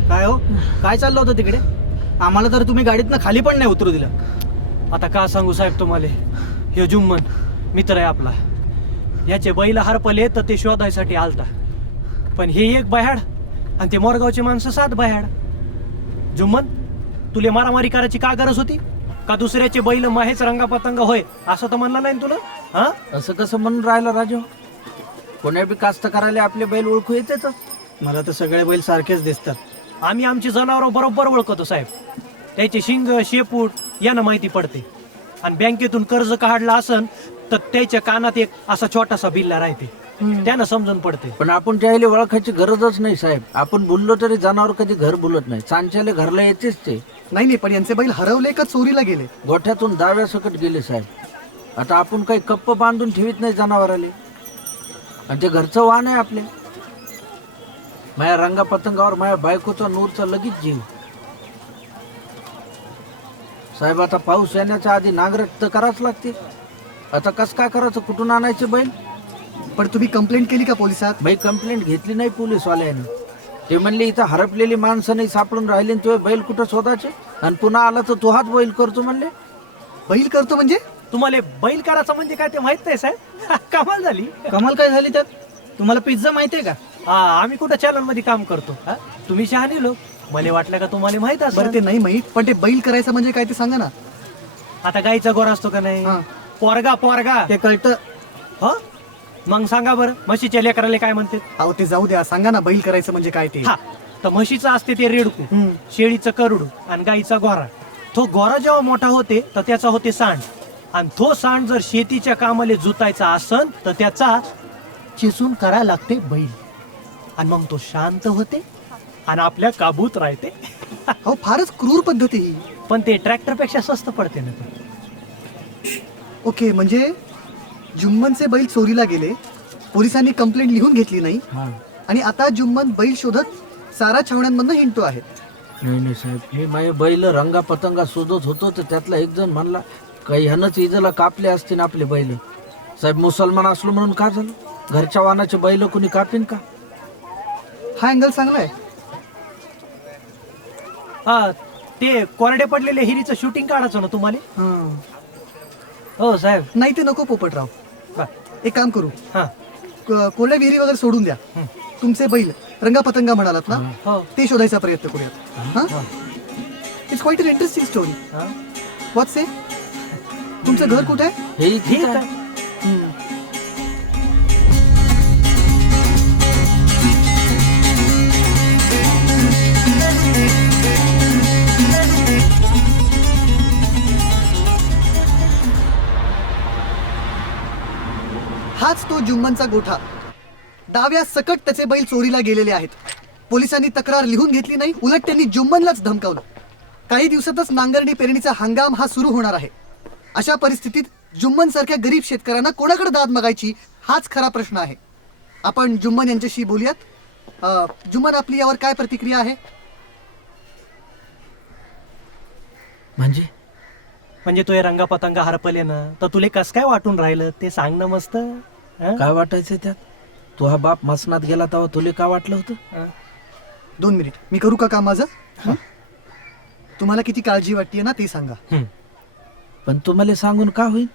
काय हो, काय चाललं होतं तिकडे? आम्हाला तर तुम्ही गाडीतनं खाली पण नाही उतरू दिलं. आता का सांगू साहेब तुम्हाला, हे जुम्मन मित्र आहे आपला. याचे बैल हरपले तर ते शोधायसाठी आलता, पण हे एक बह्याड आणि ते मोरगावचे माणसं 7 बह्याड. जुम्मन, तुले मारामारी करायची का गरज होती? का दुसऱ्याचे बैल माहेच रंगापतंग होय असं तर म्हणलं नाही तुला? हा, असं कसं म्हणून राहिलं राजू? कोण्या बी कास्तकाराला आपले बैल ओळखू येतेच. मला तर सगळे बैल सारखेच दिसतात. आम्ही आमची जनावरं बरोबर ओळखतो साहेब. त्याचे शिंग शेपूट यानं माहिती पडते. आणि बँकेतून कर्ज काढलं असन तर त्याच्या कानात एक असा छोटासा बिल्ला राहते, त्यानं समजून पडते. पण आपण त्याला ओळखायची गरजच नाही साहेब. आपण बोललो तरी जनावर कधी घर बोलत नाही. सांच्याले घरला येतेच ते. नाही, पण यांचे बैल हरवले का चोरीला गेले? गोठ्यातून दाव्यासकट गेले साहेब. आता आपण काही कप्प बांधून ठेवीत नाही जनावराले, आणि ते घरचं वाहन आहे आपले. माझ्या रंगा पतंगावर माझ्या बायकोचा नूरचा लगेच जीव. साहेब आता पाऊस येण्याच्या आधी नांगरट तर करावंच लागते. आता कसं काय करायचं? कुठून आणायचे बैल? पण तुम्ही कंप्लेंट केली का पोलिसात? बाई कंप्लेंट घेतली नाही पोलीसवाल्यानं. ते म्हणले इथं हरपलेली माणसं नाही सापडून राहिली, आणि तुझे बैल कुठं शोधायचे? आणि पुन्हा आला तर तू हात बैल करतो म्हणले. बैल करतो म्हणजे? तुम्हाला बैल करायचं म्हणजे काय ते माहित नाही साहेब? कमाल झाली. कमाल काय झाली त्यात? तुम्हाला पिझ्झा माहितीये का? हा, आम्ही कुठं चॅनल मध्ये काम करतो. हा? तुम्ही शहाणे लोक. मला वाटलं का तुम्हाला माहित बरं, असं. ते नाही माहित, पण ते बैल करायचं म्हणजे काय ते सांगा ना. आता गाईचा गोरा असतो का नाही? हा. पोरगा ते कळतं. हो, मग सांगा बरं म्हशीच्या लेकराले काय म्हणते? अहो ते जाऊ द्या, सांगा ना बैल करायचं म्हणजे काय ते. हा, तर म्हशीचं असते ते रेडकू, शेळीचं करुडू आणि गाईचा गोरा. तो गोरा जेव्हा मोठा होते तर त्याचा होते सांड, आणि तो सांड जर शेतीच्या कामाला जुतायचा असन तर त्याचा चिसून करायला लागते बैल, आणि मग तो शांत होते आणि आपल्या काबूत राहते. अहो फारच क्रूर पद्धती ही. पण ते ट्रॅक्टर पेक्षा स्वस्त पडते ना ते. ओके, म्हणजे जुम्मनचे बैल चोरीला गेले, पोलिसांनी कंप्लेंट लिहून घेतली नाही, आणि आता जुम्मन बैल शोधत सारा छावण्यांमधनं हिंडतो आहे. नाही नाही साहेब, मी माझे बैल रंगा पतंगा शोधत होतो तर त्यातला एक जण म्हणला काही ह्यानंच इजला कापले असतील आपले बैल. साहेब मुसलमान असलो म्हणून का झालं? घरच्या वाहनाचे बैल कोणी कापीन का? हा अँगल चांगला आहे. हा, ते कोरडे पडलेले हिरीचं शूटिंग काढायचं ना तुम्हाला? हो साहेब. नाही ते नको पोपटराव. बा. एक काम करू, हा, कोरड्या विहिरी वगैरे सोडून द्या. तुमचे बैल रंगा पतंगा म्हणालात ना, हो, ते शोधायचा प्रयत्न करूयात. It's quite an interesting story. हा. What say? तुमचं घर कुठे आहे? हे ठीक ठीक आहे. आहे. हाच तो जुम्मनचा गोठा. डाव्या सकट त्याचे बैल चोरीला गेलेले आहेत. पोलिसांनी तक्रार लिहून घेतली नाही, उलट त्यांनी जुम्मनलाच धमकावलं. काही दिवसातच नांगरणी पेरणीचा हंगाम हा सुरू होणार आहे. अशा परिस्थितीत जुम्मन सारख्या गरीब शेतकऱ्यांना कोणाकडे दाद मागायची हाच खरा प्रश्न आहे. आपण जुम्मन यांच्याशी बोलूयात. जुम्मन, आपली यावर काय प्रतिक्रिया आहे? म्हणजे तो रंगा पतंगा हरपले ना तर तुले कस काय वाटून राहिलं ते सांग ना मस्त. हा? काय वाटायचं त्यात? तू हा बाप मसनात गेला तेव्हा तुले काय वाटलं होतं? 2 मिनिट, मी करू का काम माझं? तुम्हाला किती काळजी वाटते ना ते सांगा. पण तुम्हाला सांगून का होईल?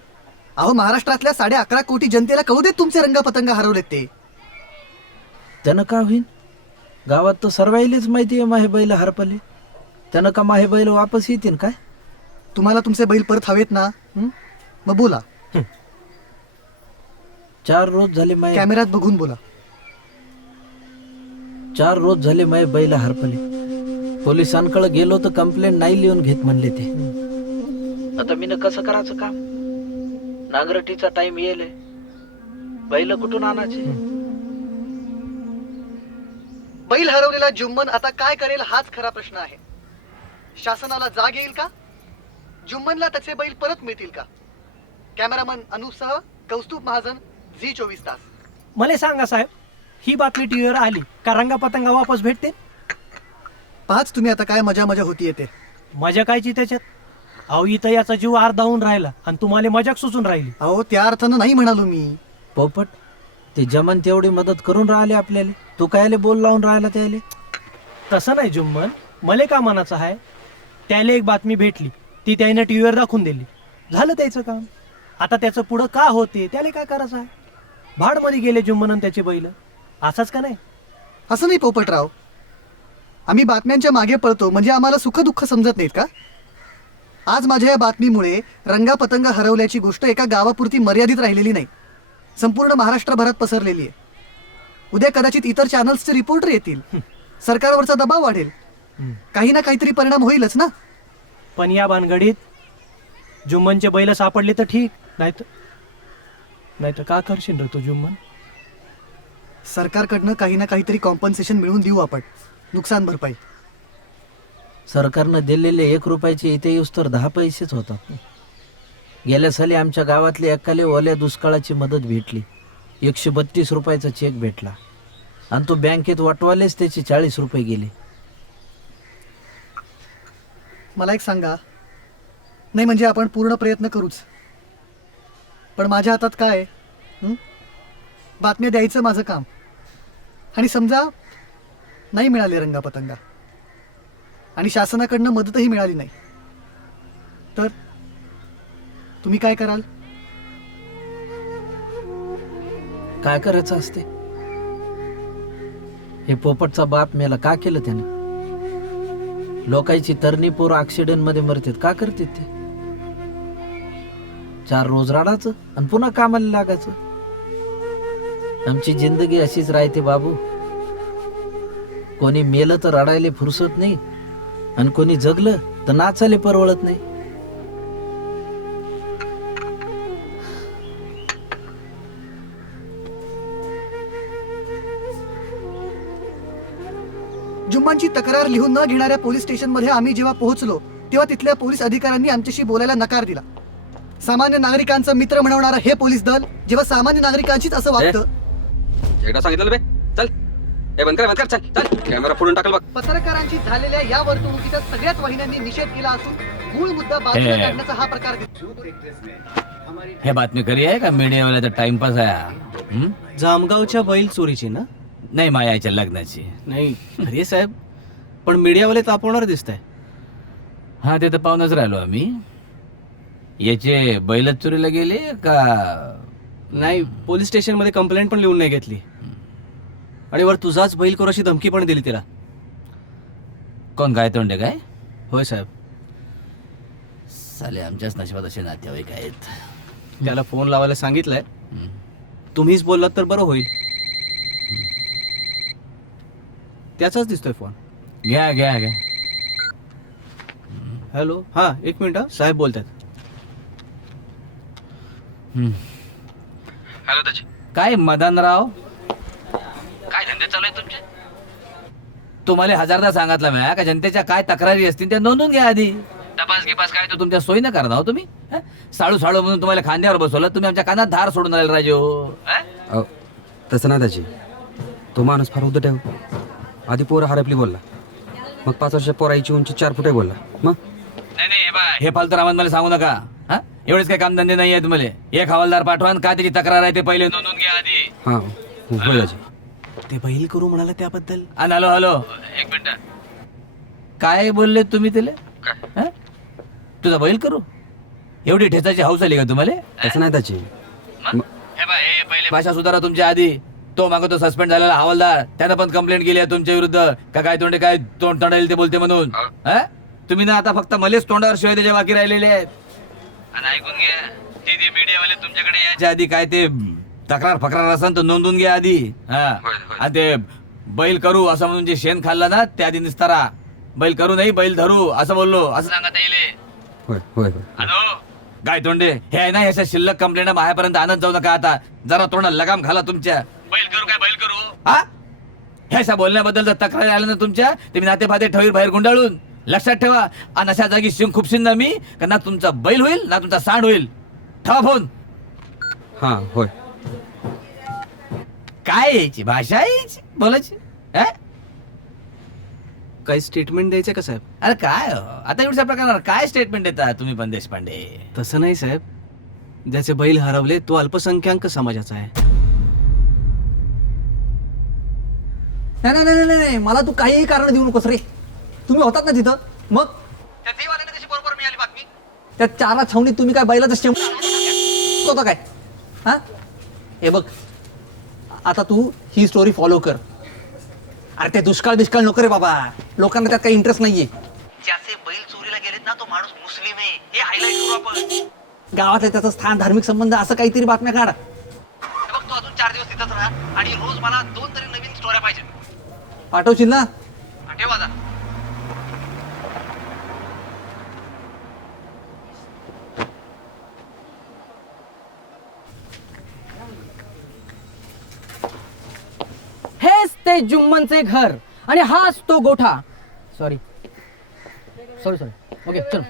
अहो, महाराष्ट्रातल्या 11.5 कोटी जनतेला कळू देत तुमचे रंगा पतंगा हरवलेत ते. त्यानं का होईल? गावात तर सर्वाईलेच माहिती आहे माहे बैल हरपले. त्यानं का माहे बैल वापस येतील काय? तुम्हाला तुमचे बैल परत हवेत ना? मग बोला. 4 रोज झाले माये कॅमेऱ्यात बघून बोला. 4 रोज झाले माये बैल हरपले. पोलिसांकडे गेलो तर कंप्लेंट नाही लिहून घेत म्हणले ते. आता मी कसं करायचं काम? नांगरटीचा टाइम येईल, बैल कुठून आणायचे? बैल हरवलेला जुम्मन आता काय करेल हाच खरा प्रश्न आहे. शासनाला जाग येईल का? जुम्मनला त्याचे बैल परत मिळतील का? कॅमेरामन अनुपसह कौस्तुभ महाजन, झी 24 तास. मला सांगा साहेब, ही बातमी टीव्हीवर आली का रंगा पतंगा वापस भेटते? पाच तुम्ही आता काय मजा मजा होती येते. मजा कायची त्याच्यात? अहो, इथं याचा जीव अर्धावून राहिला आणि तुम्हाला मजाक सुचून राहिली. अहो, त्या अर्थानं नाही म्हणालो मी. पोपट, ते जमन तेवढी मदत करून राहिले आपल्याला. तू कायले बोल लावून राहिला त्याले? तसं नाही जुम्मन, मले का मनाचं आहे, त्याला एक बातमी भेटली, ती त्याने टीव्हीवर दाखवून दिली, झालं त्याचं काम. आता त्याचं पुढं का होते त्याला काय करायचं आहे? भाडमध्ये गेले जुम्मन आणि त्याची बैल. असाच का नाही? असं नाही पोपटराव, आम्ही बातम्यांच्या मागे पळतो म्हणजे आम्हाला सुखदुःख समजत नाहीत का? आज माझ्या या बातमीमुळे रंगापतंग हरवल्याची गोष्ट एका गावापुरती मर्यादित राहिलेली नाही, संपूर्ण महाराष्ट्रभरात पसरलेली आहे. उद्या कदाचित इतर चॅनल्सचे रिपोर्टर येतील, सरकारवरचा दबाव वाढेल, काही ना काहीतरी परिणाम होईलच ना. पण या भानगडीत जुम्मनचे बैल सापडले तर ठीक, नाहीतर का करशील रे तू जुम्मन? सरकारकडनं काही ना काहीतरी कॉम्पन्सेशन मिळवून देऊ आपण, नुकसान भरपाई. सरकारनं दिलेले 1 रुपयाचे इथे येऊस तर 10 पैसेच होतात. गेल्या साली आमच्या गावातली एकाले ओल्या दुष्काळाची मदत भेटली. 132 रुपयाचा चेक भेटला आणि तो बँकेत वाटवालेच त्याचे 40 रुपये गेले. मला एक सांगा, नाही म्हणजे आपण पूर्ण प्रयत्न करूच, पण माझ्या हातात काय आहे? बातम्या द्यायचं माझं काम. आणि समजा नाही मिळाले रंगापतंगा आणि शासनाकडनं मदतही मिळाली नाही तर तुम्ही काय कराल? काय करायचं असते? हे पोपटचा बाप मेला, का केलं त्याने? लोकांची तरणी पोरं ऍक्सिडेंट मध्ये मरतात, का करतात ते? 4 रोज राडायचं आणि पुन्हा कामाला लागायचं. आमची जिंदगी अशीच राहते बाबू. कोणी मेलं तर रडायला फुरसत नाही आणि कोणी जगलं तर नाचायला परवडत नाही. जुम्मांची तक्रार लिहून न घेणाऱ्या पोलीस स्टेशनमध्ये आम्ही जेव्हा पोहोचलो तेव्हा तिथल्या पोलीस अधिकाऱ्यांनी आमच्याशी बोलायला नकार दिला. सामान्य नागरिकांचा मित्र म्हणवणारा हे पोलीस दल जेव्हा सामान्य नागरिकांचीच असं वागतं. एकदा सांगितलं बे, चल हे बंद कर चल चल, कॅमेरा फोडून टाकल बघ. पत्रकारांची झालेल्या या वर्तणुकीचा सगळ्याच वाहिन्यांनी निषेध केला असून मूळ मुद्दा बाजूला काढण्याचा हा प्रकार हे बातमी खरी आहे का मीडियावाल्याचा टाइमपास आहे? जामगावच्या बैल चोरीची ना? नाही, मायाच्या लग्नाची. नाही अरे साहेब, पण मीडियावाले तापवणार दिसत आहे. हा, ते तर पाहूनच राहिलो आम्ही. याचे बैलच चोरीला गेले का? नाही, पोलीस स्टेशनमध्ये कंप्लेंट पण लिहून नाही घेतली आणि वर तुझाच बैल कोराशी धमकी पण दिली तिला. कोण काय तोंडे काय? होय साहेब. साले आमच्याच नशिबात असे नातेवाईक आहेत. त्याला फोन लावायला सांगितलंय, तुम्हीच बोललात तर बरं होईल. त्याचाच दिसतोय फोन. घ्या घ्या घ्या. हॅलो, हा 1 मिनिट, साहेब बोलतात. हॅलो त्याची काय मदनराव, काय धंदे चालू आहे तुमचे? तुम्हाला 1000दा सांगितलं म्या का जनतेच्या काय तक्रारी असतील त्या नोंदून घ्या आधी. तपास गिपास काय तो तुमच्या सोयीनं करणार हो तुम्ही. साळू साळू म्हणून तुम्हाला खांद्यावर बसवलं, तुम्ही आमच्या कानात धार सोडून आले राजे हो. तसं ना त्याची, तो माणूस फार उद्धट आहे. आधी पोरं हरपली बोलला, मग 5 वर्ष पोराईची उंची 4 फुटे बोलला. मग नाही, हे फालतू रामन मला सांगू नका. हा, एवढेच काही कामधंदे नाही आहेत मला. एक हवालदार पाठवा आणि काय त्याची तक्रार आहे ते पहिले नोंदून घ्या आधी. हा होय त्याची. ते बैल करू म्हणाला त्याबद्दल. आणि हॅलो हॅलो 1 मिनिट, काय बोलले तुम्ही त्याला? हा? तुझा बैल करू? एवढी ठेचाची हौस आली का तुम्हाला? तसं नाही त्याची. पहिले भाषा सुधारा तुमच्या आधी. तो मागतो सस्पेंड झालेला हवालदार, त्यानं पण कंप्लेंट केली आहे तुमच्या विरुद्ध का काय तोंडे काय तोंड तोंडाईल ते बोलते म्हणून. तुम्ही ना आता फक्त मलेच तोंडावर शिवाय त्याच्या बाकी राहिलेले आहेत. आणि ऐकून घ्या, ते मीडियावाले तुमच्याकडे यायच्या आधी काय ते तक्रार फक्रार असेल तर नोंदून घ्या आधी. हा, आणि ते बैल करू असं म्हणून जे शेण खाल्लं ना त्या आधी निस्तारा. बैल करू नाही बैल धरू असं बोललो असं सांगत येईल. होय होय होय. हॅलो काय तोंडे, हे आहे ना ह्याच्या शिल्लक कंप्लेंट माझ्यापर्यंत आणत जाऊ नका. आता जरा तोंडाला लगाम घाला तुमच्या. बैल करू काय बैल करू? हा, ह्याच्या बोलण्याबद्दल जर तक्रार आल्या ना तुमच्या, ते मी नाते फाते ठेवीर बाहेर गुंडाळून. लक्षात ठेवा, आणि अशा जागी शिंग खुपशीन ना मी, का ना तुमचा बैल होईल ना तुमचा सांड होईल. ठेवा फोन. हा होय. काय यायची भाषा यायची बोलायची? काही स्टेटमेंट द्यायचं का साहेब? अरे काय हो, आता एवढ्या प्रकारावर काय स्टेटमेंट देता तुम्ही पण देशपांडे? तसं नाही साहेब, ज्याचे बैल हरवले तो अल्पसंख्याक समाजाचा आहे. नाही, मला तू काहीही कारण देऊ नकोस रे. तुम्ही होतात ना तिथं, मग त्या देवाने तशी बरोबर मिळाली बातमी. त्या 4 छावणीत तुम्ही काय बैलाचं शेम होता काय? हा, हे बघ, आता तू ही स्टोरी फॉलो कर. अरे ते दुष्काळ बिष्काळ नको रे बाबा, लोकांना त्यात काही इंटरेस्ट नाहीये. ज्याचे बैल चोरीला गेलेत ना तो माणूस मुस्लिम आहे हे हायलाईट करू आपण. गावात त्याचं स्थान, धार्मिक संबंध असं काहीतरी बातम्या काढ. बघ तू अजून 4 दिवस तिथंच राहा आणि रोज मला 2 तरी नवीन स्टोऱ्या पाहिजे. पाठवशील ना? ठेव आता. हेच ते जुम्मनचे घर आणि हाच तो गोठा. सॉरी ओके चल.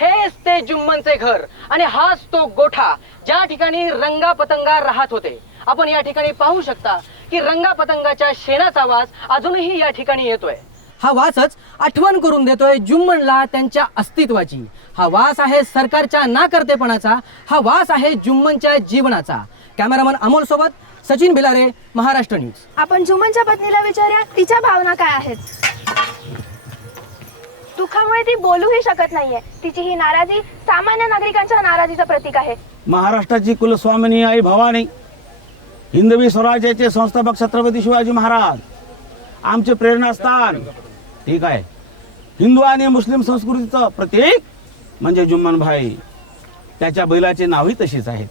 हेच ते जुम्मनचे घर आणि हाच तो गोठा ज्या ठिकाणी रंगा पतंगा राहत होते. आपण या ठिकाणी पाहू शकता की रंगा पतंगाच्या शेणाचा वास अजूनही या ठिकाणी येतोय. हा वासच आठवण करून देतोय जुम्मनला त्यांच्या अस्तित्वाची. हा वास आहे सरकारच्या नाकर्तेपणाचा. हा वास आहे जुम्मनच्या जीवनाचा. कॅमेरामन अमोल सोबत सचिन भिलारे, महाराष्ट्र न्यूज. आपण जुम्मनच्या पत्नीला विचारूया तिच्या भावना काय आहेत. दुःखामुळे ती बोलूही शकत नाहीये. तिची ही नाराजी सामान्य नागरिकांच्या नाराजीचं प्रतीक आहे. महाराष्ट्राची कुलस्वामिनी आई भवानी, हिंदवी स्वराज्याचे संस्थापक छत्रपती शिवाजी महाराज आमचे प्रेरणास्थान. ठीक आहे. हिंदू आणि मुस्लिम संस्कृतीचं प्रतीक म्हणजे जुम्मन भाई. त्याच्या बैलाचे नावही तशीच आहेत,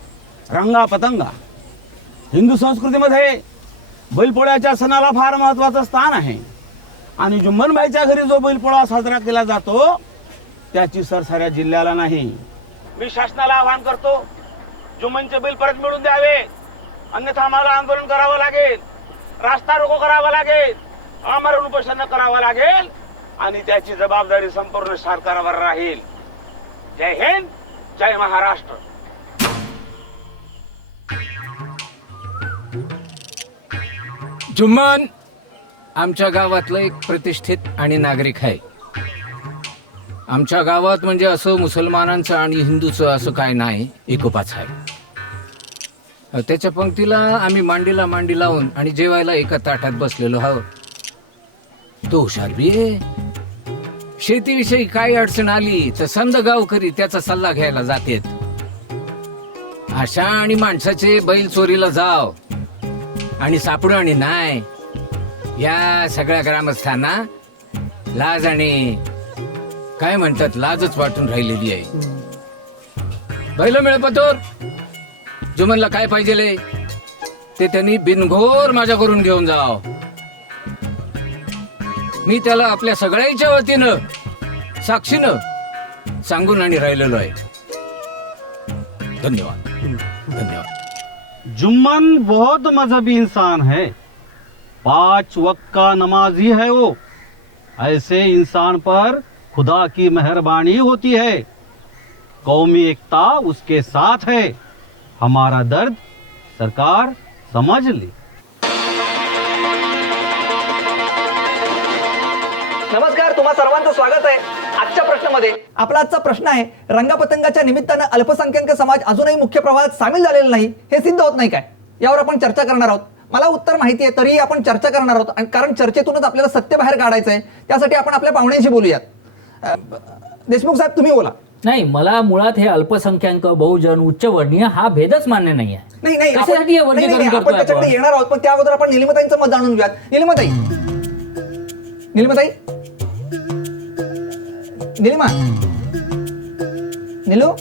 रंगा पतंगा. हिंदू संस्कृतीमध्ये बैलपोळ्याच्या सणाला फार महत्त्वाचं स्थान आहे आणि जुम्मनबाईच्या घरी जो बैलपोळा साजरा केला जातो त्याची सर साऱ्या जिल्ह्याला नाही. मी शासनाला आवाहन करतो, जुम्मनचे बैल परत मिळून द्यावे, अन्यथा आम्हाला आंदोलन करावं लागेल, रास्ता रोको करावा लागेल, आमरण उपोषण करावं लागेल आणि त्याची जबाबदारी संपूर्ण सरकारवर राहील. जय हिंद, जय महाराष्ट्र. जुम्मन आमच्या गावातलं एक प्रतिष्ठित आणि नागरिक आहे. आमच्या गावात म्हणजे असं मुसलमानांचं आणि हिंदूचं असं काय नाही, एकोपाच आहे. त्याच्या पंक्तीला आम्ही मांडीला मांडी लावून आणि जेवायला एका ताटात बसलेलो आहोत. तो हुशार बी आहे. शेतीविषयी काही अडचण आली तर समजा गावकरी त्याचा सल्ला घ्यायला जातेत. अशा आणि माणसाचे बैल चोरीला जाव आणि सापडू आणि नाही, या सगळ्या ग्रामस्थांना लाज आणि काय म्हणतात लाजच वाटून राहिलेली आहे. बैल मिळपतोर जुम्मनला काय पाहिजे ते त्यांनी बिनघोर माझ्याकडून घेऊन जाव. मी त्याला आपल्या सगळ्यांच्या वतीनं साक्षीनं सांगून आणि राहिलेलो आहे. धन्यवाद. धन्यवाद. जुम्मन बहुत मजहबी इंसान है, 5 वक्त का नमाजी है वो. ऐसे इंसान पर खुदा की मेहरबानी होती है. कौमी एकता उसके साथ है. हमारा दर्द सरकार समझ ले. नमस्कार, तुम्हा सर्वांचं स्वागत आहे आजच्या प्रश्नामध्ये. आपला आजचा प्रश्न आहे, रंगापतंगाच्या निमित्तानं अल्पसंख्याक समाज अजूनही मुख्य प्रवाहात सामील झालेला नाही, हे सिद्ध होत नाही काय? यावर आपण चर्चा करणार आहोत. मला उत्तर माहिती आहे तरीही आपण चर्चा करणार आहोत, आणि कारण चर्चेतूनच आपल्याला सत्य बाहेर काढायचं आहे. त्यासाठी आपण आपल्या पाहुण्यांशी बोलूयात. देशमुख साहेब, तुम्ही बोला. नाही, मला मुळात हे अल्पसंख्याक, बहुजन, उच्चवर्णीय हा भेदच मान्य नाही आहे. नाही कशासाठी हे वर्गीकरण आपण करतोय त्याच्याकडे आपण? येणार आहोत, पण त्या अगोदर आपण निलिमाताईंचं मत जाणून घेऊयात. निलिमाताई, निलिमा, निलू,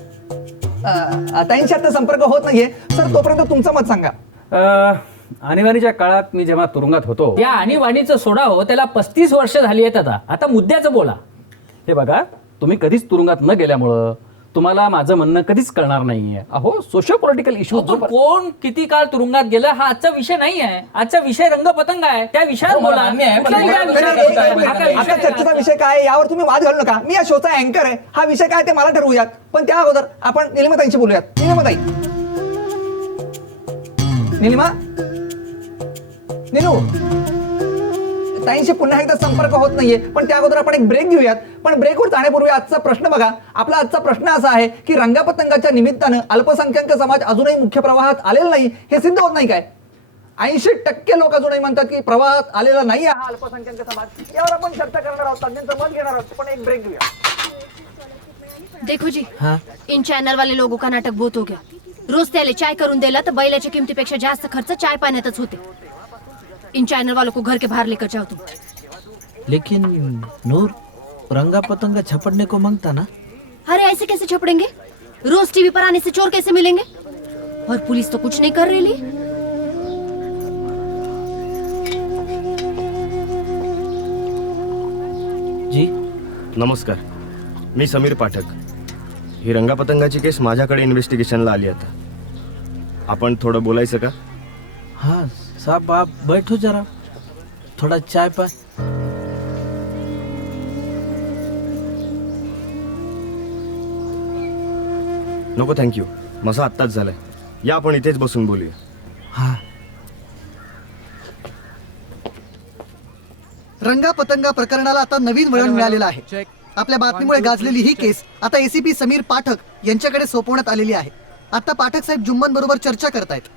ताईंशी आता संपर्क होत नाहीये सर. तोपर्यंत तुमचं मत सांगा. आणीबाणीच्या काळात मी जेव्हा तुरुंगात होतो, त्या आणीबाणीचं सोडा हो, त्याला 35 वर्ष झाली आहेत. आता मुद्द्याचं बोला. हे बघा, तुम्ही कधीच तुरुंगात न गेल्यामुळं तुम्हाला माझं म्हणणं कधीच कळणार नाहीये. अहो, सोशो पॉलिटिकल इश्यू. कोण किती काळ तुरुंगात गेलं हा आजचा विषय नाही आहे. आजचा विषय रंगपतंग आहे. त्या विषयावर बोला. आता चर्चेचा विषय काय यावर तुम्ही वाद घालू नका. मी या शोचा अँकर आहे. हा विषय काय ते मला ठरवूयात, पण त्या अगोदर आपण निलिमाताईंशी बोलूयात. निलिमाताई, निलिमा, निलू, ताईंशी पुन्हा एकदा संपर्क होत नाहीये, पण त्या अगोदर आपण एक ब्रेक घेऊयात. पण ब्रेकवर जाण्यापूर्वी आजचा प्रश्न बघा. आपला आजचा प्रश्न असा आहे की रंगापतंगाच्या निमित्तानं अल्पसंख्याक समाज अजूनही मुख्य प्रवाहात आलेला नाही, हे सिद्ध होत नाही काय? 80% लोक अजूनही म्हणतात की प्रवाहात आलेला नाही हा अल्पसंख्याक समाज. यावर आपण चर्चा करणार आहोत, तज्ञांचं मत घेणार आहोत, पण एक ब्रेक घेऊया. देखो जी, इन चैनल वाले लोगों का नाटक बहुत हो गया. रोज त्याला चाय करून दिला तर बैलाच्या किमतीपेक्षा जास्त खर्च चाय पाण्यातच होते. इन चाइनर वालों को घर के बाहर लेकर जाओ तुम. लेकिन नूर, रंगा पतंगा छपड़ने को मांगता ना. अरे ऐसे कैसे छपड़ेंगे? रोज टीवी पर आने से चोर कैसे मिलेंगे? और पुलिस तो कुछ नहीं कर रही. जी नमस्कार, मी समीर पाठक. ही रंगापतंगाची केस माझ्याकडे इन्व्हेस्टिगेशनला आली आता. आपण थोडं बोलायचं का? हाँ साहब, आप बैठो जरा, थोड़ा चाय पाए. नको थँक्यू, माझा आत्ताच झालाय. या आपण इथेच बसून बोलूया. हाँ. रंगा पतंगा प्रकरणाला आता नवीन वळण मिळालेलं आहे. आपल्या बातमीमुळे गाजलेली ही केस आता एसीपी समीर पाठक यांच्याकडे सोपवण्यात आलेली आहे. आता पाठक साहेब जुम्मन बरोबर चर्चा करतायत.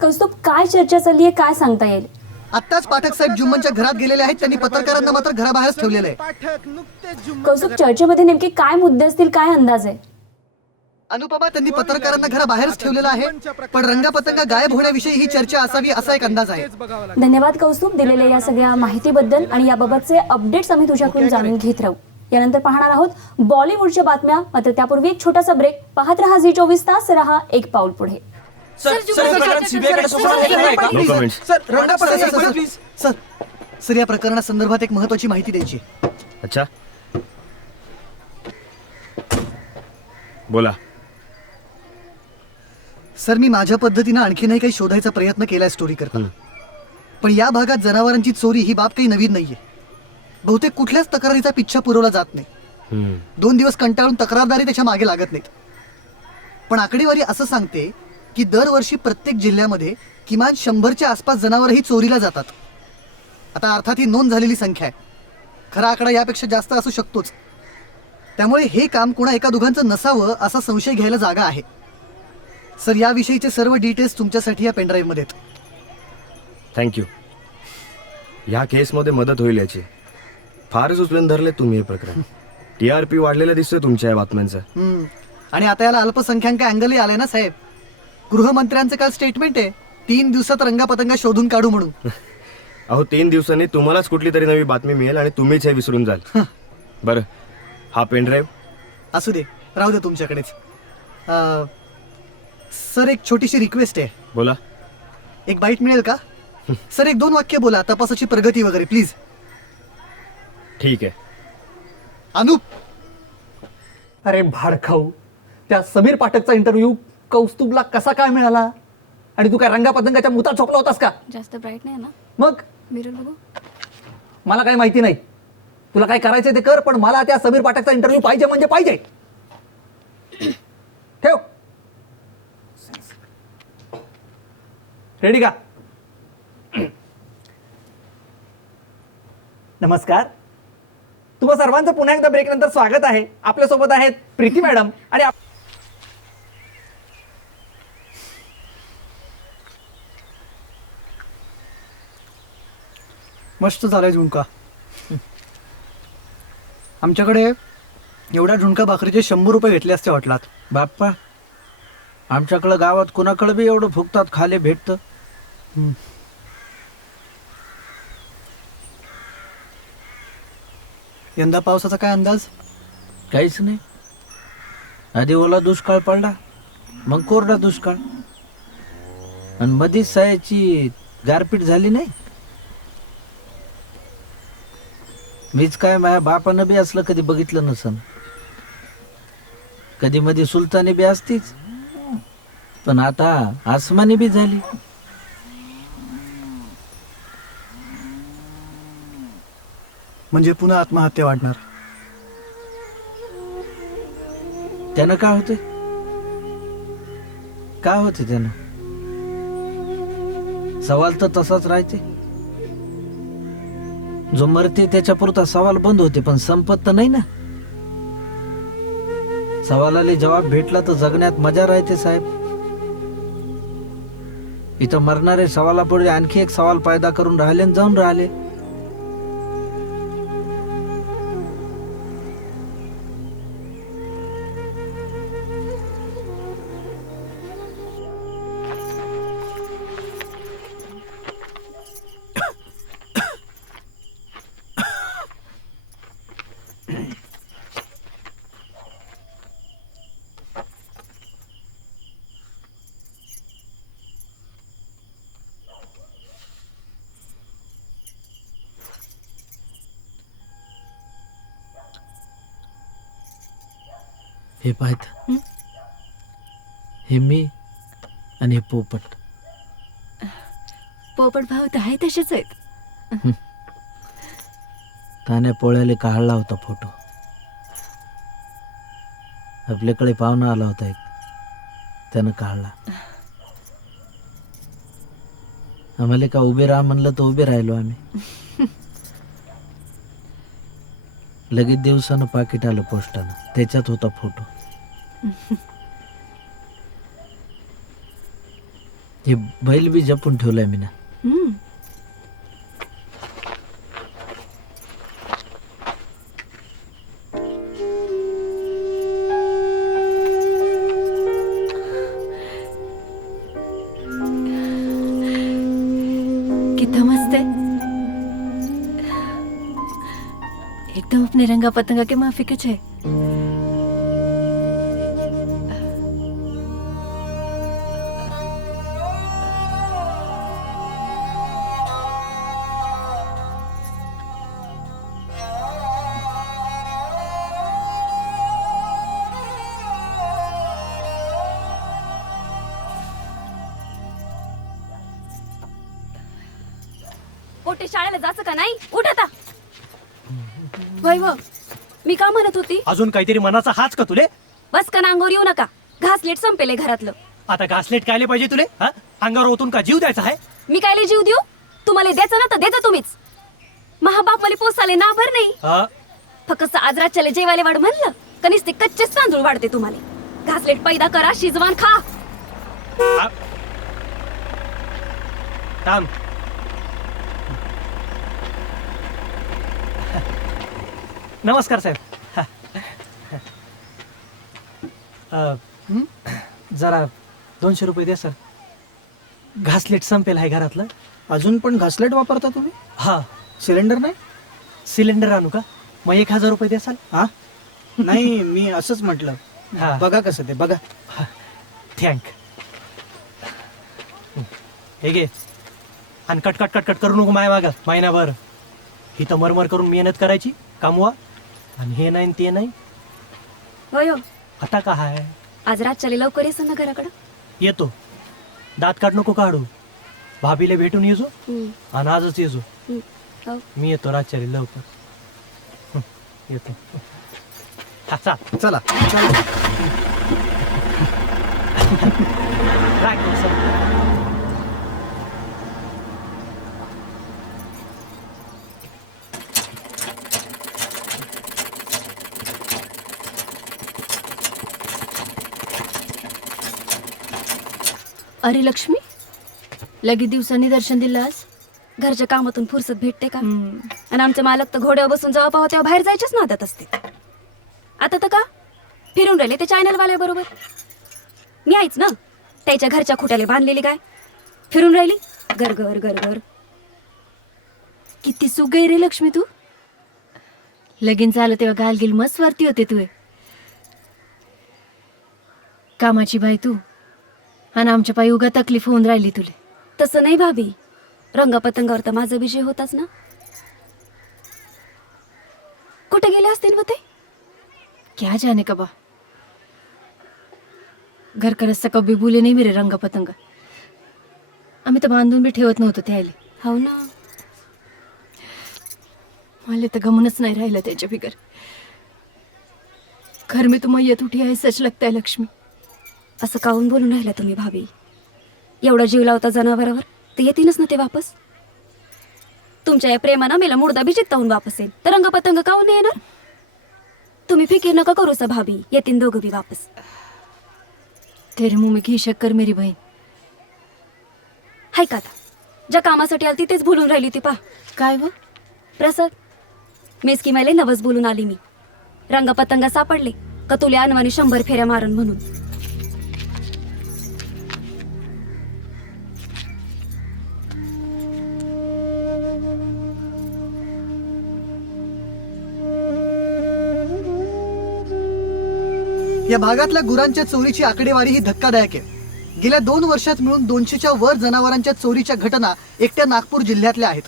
कौस्तुभ, काय चर्चा चालली आहे, काय सांगता येईल? आत्ताच पाठक साहेब जुम्मनच्या घरात गेलेले आहेत. त्यांनी पत्रकारांना मात्र घराबाहेरच ठेवलेलं आहे. कौस्तुभ, चर्चेमध्ये नेमके काय मुद्दे असतील, काय अंदाज आहे? अनुपमा, त्यांनी पत्रकारांना घराबाहेरच ठेवलेलं आहे. पण रंगा पतंगा गायब होण्याविषयी ही चर्चा असावी असा एक अंदाज आहे. धन्यवाद कौस्तुभ, दिलेल्या या सगळ्या माहितीबद्दल. आणि याबाबतचे अपडेट्स आम्ही तुझ्याकडून जाणून घेत राहू. यानंतर पाहणार आहोत बॉलिवूडच्या बातम्या. मात्र त्यापूर्वी एक छोटासा ब्रेक. पाहत रहा झी24 तास, रहा एक पाऊल पुढे. सर, या प्रकरणासंदर्भात एक महत्वाची माहिती द्यायची. अच्छा, बोला. सर, मी माझ्या पद्धतीनं आणखीनही काही शोधायचा प्रयत्न केलाय स्टोरी करताना. पण या भागात जनावरांची चोरी ही बाब काही नवीन नाहीये. बहुतेक कुठल्याच तक्रारीचा पिच्छा पुरवला जात नाही. 2 दिवस कंटाळून तक्रारदारी त्याच्या मागे लागत नाहीत. पण आकडेवारी असं सांगते की दरवर्षी प्रत्येक जिल्ह्यामध्ये किमान 100च्या आसपास जनावरही चोरीला जातात. आता अर्थात ही नोंद झालेली संख्या आहे. खरा आकडा यापेक्षा जास्त असू शकतोच. त्यामुळे हे काम कुणा एका दोघांचं नसावं असा संशय घ्यायला जागा आहे. सर, याविषयीचे सर्व डिटेल्स तुमच्यासाठी या पेनड्राईव्ह मध्ये आहेत. थँक्यू. ह्या केसमध्ये मदत होईल याची. फारच उचलून धरले तुम्ही हे प्रकरण. TRP वाढलेलं दिसतोय तुमच्या या बातम्यांचं. आणि आता याला अल्पसंख्याक अँगलही आलाय ना साहेब. गृहमंत्र्यांचं काल स्टेटमेंट आहे, 3 दिवसात रंगापतंगा शोधून काढू म्हणून. अहो, 3 दिवसांनी तुम्हालाच कुठली तरी नवी बातमी मिळेल आणि तुम्हीच हे विसरून जाल. बरं, हा पेनड्राईव्ह असू दे, राहू दे तुमच्याकडेच. सर, एक छोटीशी रिक्वेस्ट आहे. बोला. एक बाईट मिळेल का? सर, 1-2 वाक्य बोला, तपासाची प्रगती वगैरे प्लीज. ठीक आहे. अनुप, अरे भाडखाऊ, त्या समीर पाठकचा इंटरव्ह्यू कौस्तुभला कसा काय मिळाला? आणि तू काय रंगापतंगाच्या मुतात झोपला होतास का? जास्त ब्राईट नाही ना, मग मिरर बघू. मला काही माहिती नाही. तुला काय करायचं ते कर, पण मला त्या समीर पाठकचा इंटरव्ह्यू पाहिजे म्हणजे पाहिजे. ठेव. रेडी का? नमस्कार, तुम्हा सर्वांचं पुन्हा एकदा ब्रेक नंतर स्वागत आहे. आपल्यासोबत आहेत प्रीती मॅडम आणि मस्त झालाय झुणका. आमच्याकडे एवढ्या झुणका भाकरीचे 100 रुपये घेतले असते हॉटेलात. बाप्पा, आमच्याकडं गावात कुणाकडे बी एवढं फुकतात खाले भेटतं. यंदा पावसाचा काय अंदाज? काहीच नाही. आधी ओला दुष्काळ पडला, मग कोरडा दुष्काळ, आणि मधीच सायाची गारपीट झाली नाही. मीच काय, माझ्या बापानं बी असलं कधी बघितलं नसन. कधी मध्ये सुलतानी बी असतीच, पण आता आसमानी बी झाली. म्हणजे पुन्हा आत्महत्या वाढणार. त्यानं काय होते? काय होते त्यानं? सवाल तर तसाच राहते. जो मरते त्याच्या पुरता सवाल बंद होते, पण संपत तर नाही ना. सवालाला जवाब भेटला तर जगण्यात मजा राहते साहेब. इथं मरणारे सवालापुढे आणखी एक सवाल पैदा करून राहिले आणि जाऊन राहिले. हे पाहत हे मी आणि हे पोपट. पोपट भाऊ तर आहे तसेच आहेत. तान्या पोळ्याला काढला होता फोटो. आपल्याकडे पाहुणा आला होता एक, त्यानं काढला. आम्हाला का उभे राहा म्हणलं तर उभे राहिलो आम्ही. लगेच दिवसानं पाकिट आलं पोस्टानं, त्याच्यात होता फोटो. हे बैल बी जपून ठेवलंय मी ना. कितना मस्त है. एकदम अपने रंगा पतंगा के माफिक है. पोटे शाळेला जायचं का नाही? उठ आता. वैभव, मी का म्हणत होती? अजून काहीतरी मनाचा हाच का तुले? बस का अंगावर येऊ नका. घासलेट संपेले घरातलं. आता घासलेट कायले पाहिजे तुले? हा? अंगावर ओतून का जीव द्यायचा आहे? मी कायले जीव देऊ? तुम्हाला द्यायचं ना तर द्यायचं तुम्हीच. महाबाप मला पोसाले ना भर नाही. हा? फक्त आज रातच्याला जेवायला वाढ म्हणलं कनिस ते कच्चेच तांदूळ वाढते तुम्हाला. घासलेट पैदा करा, शिजवान खा. थांब. नमस्कार साहेब. जरा 200 रुपये द्या सर. घासलेट संपेल आहे घरातलं. अजून पण घासलेट वापरता तुम्ही? हा. सिलेंडर नाही? सिलेंडर आणू का? मग 1000 रुपये द्याल? हा नाही, मी असंच म्हटलं. हा. बघा कसं ते बघा. थँक. हे घे. आणि कट करू नको माय मागं महिनाभर. इथं मरमर करून मेहनत करायची, कामवा, आणि हे नाही ते नाही. होय हो. आता का आहे? आज रातच्याला लवकर येस ना घराकडं. येतो. दात काढ नको काढू. भाभीला भेटून येजो आणि आजच येजो. हो. मी येतो रातच्याला लवकर. येतो. हा, चा. चला. राख सर. अरे लक्ष्मी, लगेच दिवसांनी दर्शन दिलं आज. घरच्या कामातून फुरसत भेटते का? आणि आमचे मालक तर घोड्यावर बसून जेव्हा पाहू तेव्हा बाहेर जायचेच नादात असते. आता तर का फिरून राहिले ते चॅनलवाल्या बरोबर. मी आहेच ना त्याच्या घरच्या खोट्याला बांधलेली काय फिरून राहिली गरगर गरगर. किती सुख रे लक्ष्मी तू. लगीन झालं तेव्हा गालगिल मस्त वरती होते तू. कामाची बाई तू आणि आमच्या पायी उगा तकलीफ होऊन राहिली तुले. तसं नाही भाभी, रंगपतंगावर तर माझा विजय होताच ना. कुठे गेले असतील ते? क्या जाने कबा. घर का रस्ता कभी बोले नाही मेरे रंग पतंग. आम्ही तर बांधून बी ठेवत नव्हतो त्याला. हो ना. मला तर गमनच नाही राहिलं त्याच्या बिगर. घर में तू मैयत उठी आहे सच लगता है लक्ष्मी. असं काहून बोलून राहिला तुम्ही भाभी? एवढा जीव लावता जनावरावर तर येतीनच ना ते वापस. तुमच्या या प्रेमानं मेला मुर्दा बी चित्तावून वापस येईल तर रंगपतंग काहून नाही येणार? तुम्ही फिकीर नका करू सा भाभी, येतीन दोघं बी वापस. तेरे मुंह में घी शक्कर मेरी बहीण. हाय का आता ज्या कामासाठी आली तेच बोलून राहिली ती पा. काय व प्रसाद, मेसकी मायले नवस बोलून आली मी. रंगपतंगा सापडले का तुला अनवानी 100 फेऱ्या मारन म्हणून. या भागातल्या गुरांच्या चोरीची आकडेवारी ही धक्कादायक आहे. गेल्या 2 वर्षात मिळून 200च्या वर जनावरांच्या चोरीच्या घटना एकट्या नागपूर जिल्ह्यातल्या आहेत.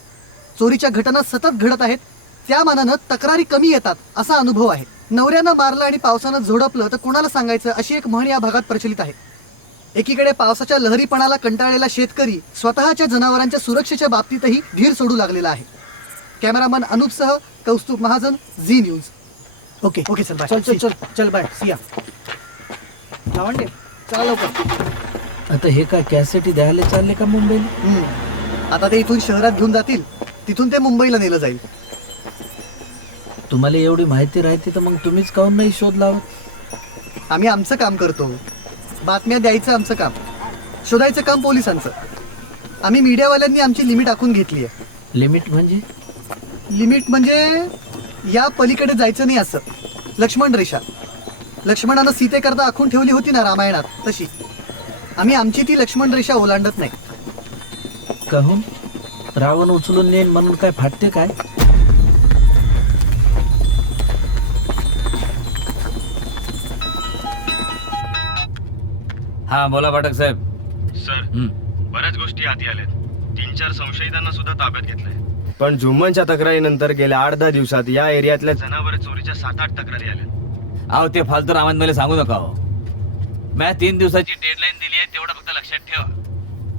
चोरीच्या घटना सतत घडत आहेत. त्या मानानं तक्रारी कमी येतात असा अनुभव आहे. नवऱ्यानं मारलं आणि पावसानं झोडपलं तर कोणाला सांगायचं, अशी एक म्हण या भागात प्रचलित आहे. एकीकडे पावसाच्या लहरीपणाला कंटाळलेला शेतकरी स्वतःच्या जनावरांच्या सुरक्षेच्या बाबतीतही धीर सोडू लागलेला आहे. कॅमेरामन अनूपसह Kaustubh Mahajan, Zee news. Okay okay चल बाय. चल बाय. सिया लावंडे चला लवकर. आता हे काय कॅसेटी द्यायला चालले का मुंबईला? आता ते इथून शहरात घेऊन जातील, तिथून ते मुंबईला नेलं जाईल. तुम्हाला एवढी माहिती राहते तर मग तुम्हीच काहून नाही शोध लावत? आम्ही आमचं काम करतो, बातम्या द्यायचं आमचं काम, शोधायचं काम पोलिसांचं. आम्ही मीडियावाल्यांनी आमची लिमिट आखून घेतली आहे. लिमिट म्हणजे? लिमिट म्हणजे या पलीकडे जायचं नाही असं. लक्ष्मण रेषा लक्ष्मणानं सीतेकरता आखून ठेवली होती ना रामायणात, तशी आम्ही आमची ती लक्ष्मण रेषा ओलांडत नाही. कहून? रावण उचलून नेन म्हणून काय फाटते काय? हा बोला पाठक साहेब. सर बऱ्याच गोष्टी हाती आल्यात. 3-4 संशयितांना सुद्धा ताब्यात घेतलंय. पण जुम्मनच्या तक्रारीनंतर गेल्या 8-10 दिवसात या एरियातल्या जनावर चोरीच्या 7-8 तक्रारी आल्या. अहो ते फालतू रामन मला सांगू नका हो. मी 3 दिवसाची डेडलाईन दिली आहे, तेवढं फक्त लक्षात ठेवा.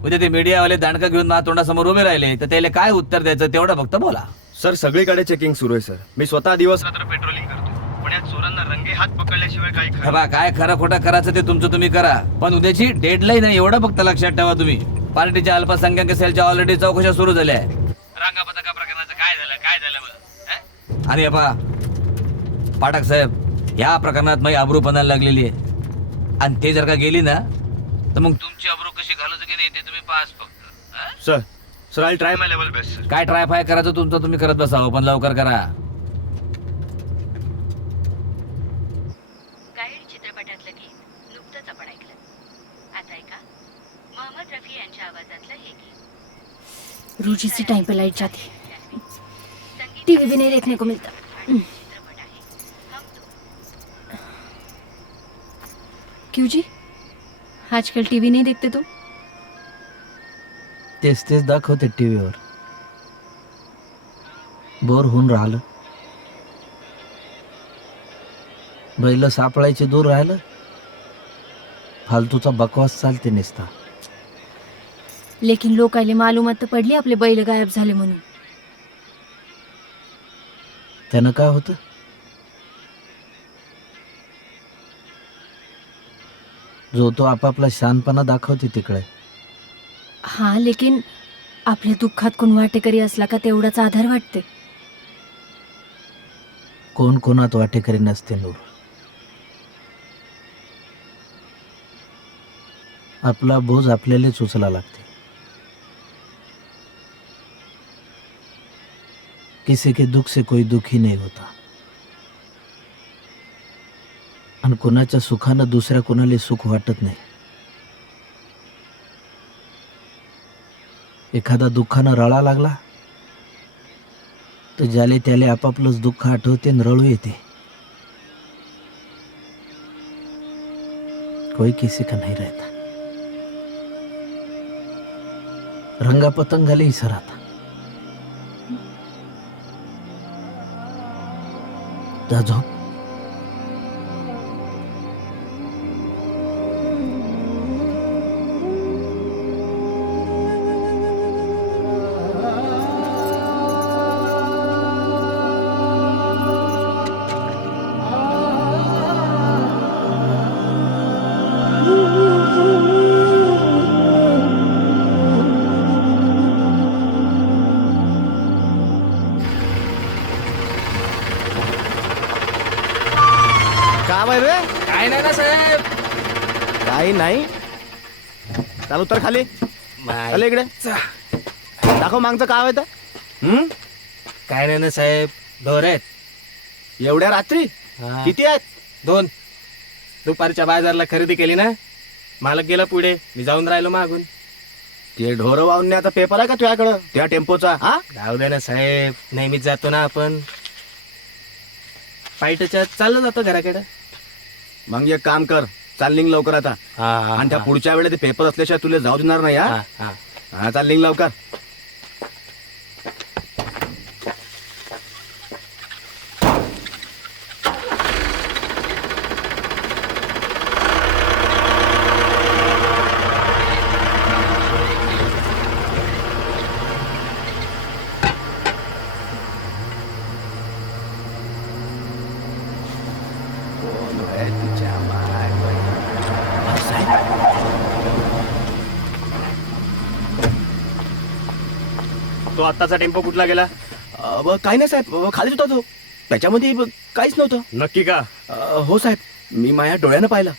उद्या ते मीडियावाले दांडका घेऊन माझ्या तोंडासमोर उभे राहिले तर त्याला काय उत्तर द्यायचं तेवढं फक्त बोला. सर सगळीकडे चेकिंग सुरू आहे. सर मी स्वतः दिवस रात्र पेट्रोलिंग करतो, पण या चोरांना रंगे हात पकडल्याशिवाय काही खरं बा काय खरं खोटं करायचं ते तुमचं तुम्ही करा, पण उद्याची डेडलाईन आहे एवढं फक्त लक्षात ठेवा तुम्ही. पार्टीच्या अल्पसंख्याक सेलच्या ऑलरेडी चौकशा सुरू झाल्या आहे. रंगापतका प्रकरणाचं काय झालं बरं. आणि पहा पाठक साहेब, या प्रकरणात माझी अब्रू पणाला लागलेली आहे, आणि ते जर का गेली ना तर मग तुमची अब्रू कशी घालवचं की नाही ते तुम्ही पास फक्त. Sir I try my level best. काय ट्राय फाय करायचं तुमचं तुम्ही करत बसावं, पण लवकर करा. गाईड चित्रपटातलं गीत नुकतंच आपण ऐकलं. आता ऐका मोहम्मद रफी यांच्या आवाजातलं हे गीत. रोजी सी टाइम पे लाइट जाती, टीवी भी नहीं देखने को मिलता. क्यों जी, आजकल टीवी नहीं देखते तुम? तेच दाखवते टीव्हीवर. बोर होऊन राहिलं. बैल सापळायचे दूर राहिलं, फालतूचा बकवास चालते नेसता. लेकिन लोकायले मालूमात तर पडली आपले बैल गायब झाले म्हणून. त्यानं काय होतं? जो तो आपापला शानपणा दाखवते तिकडे. हा, लेकिन आपल्या दुःखात कोण वाटेकरी असला का तेवढाच आधार वाटते. कोण कोणात वाटेकरी नसते नूर. आपला बोज आपल्यालाच उचला लागते. किसी के दुख से कोई दुखी नहीं होता, आणि कोणाच्या सुखानं दुसऱ्या कोणाला सुख वाटत नाही. एखादा दुःखानं रळा लागला तर ज्याले त्याले आपापलंच दुःख आठवते आणि रळू येते. कोई किसी का नहीं रहता. रंगा पतंगाले इसराता. जा झोप. काय नाही ना साहेब, काही नाही. चालू तर खाली खाली इकडे दाखव मागचं काय आहे तर. काय नाही ना साहेब, ढोर आहेत. एवढ्या रात्री किती आहेत? 2. दुपारच्या बाजारला खरेदी केली ना, मालक गेला पुढे, मी जाऊन राहिलो मागून. ते ढोरं वाहून आता पेपर आहे का तुझ्याकडं त्या टेम्पोचा? हा जाऊ दे ना साहेब, नेहमीच जातो ना आपण. पायटच्या चाललं जातो घराकडे. मग एक काम कर, चाल निघ लवकर आता. आणि त्या पुढच्या वेळेला ते पेपर असल्याशिवाय तुला जाऊ देणार नाही. हा चाल निघ लवकर. तो आत्ताचा टेम्पो कुठला गेला? काय नाही साहेब, खालीच होता तो. त्याच्यामध्ये काहीच नव्हतं. नक्की का? हो साहेब, मी माझ्या डोळ्यानं पाहिलं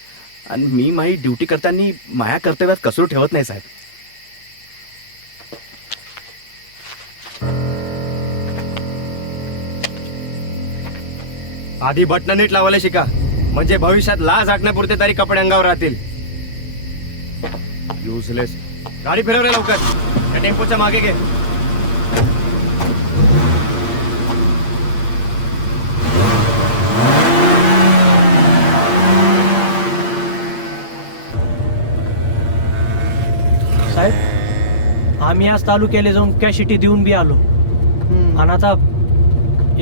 आणि मी माझी ड्युटी करताना माझ्या कर्तव्यात कसूर ठेवत नाही साहेब. आधी बटणं नीट लावायला शिका, म्हणजे भविष्यात लाज राखण्यापुरते तरी कपडे अंगावर राहतील. युजलेस. गाडी फिरव रे लवकर. त्या टेम्पोच्या मागे घे. साहेब, आम्ही आज तालुक्याला जाऊन कॅशिटी देऊन बी आलो. आणि आता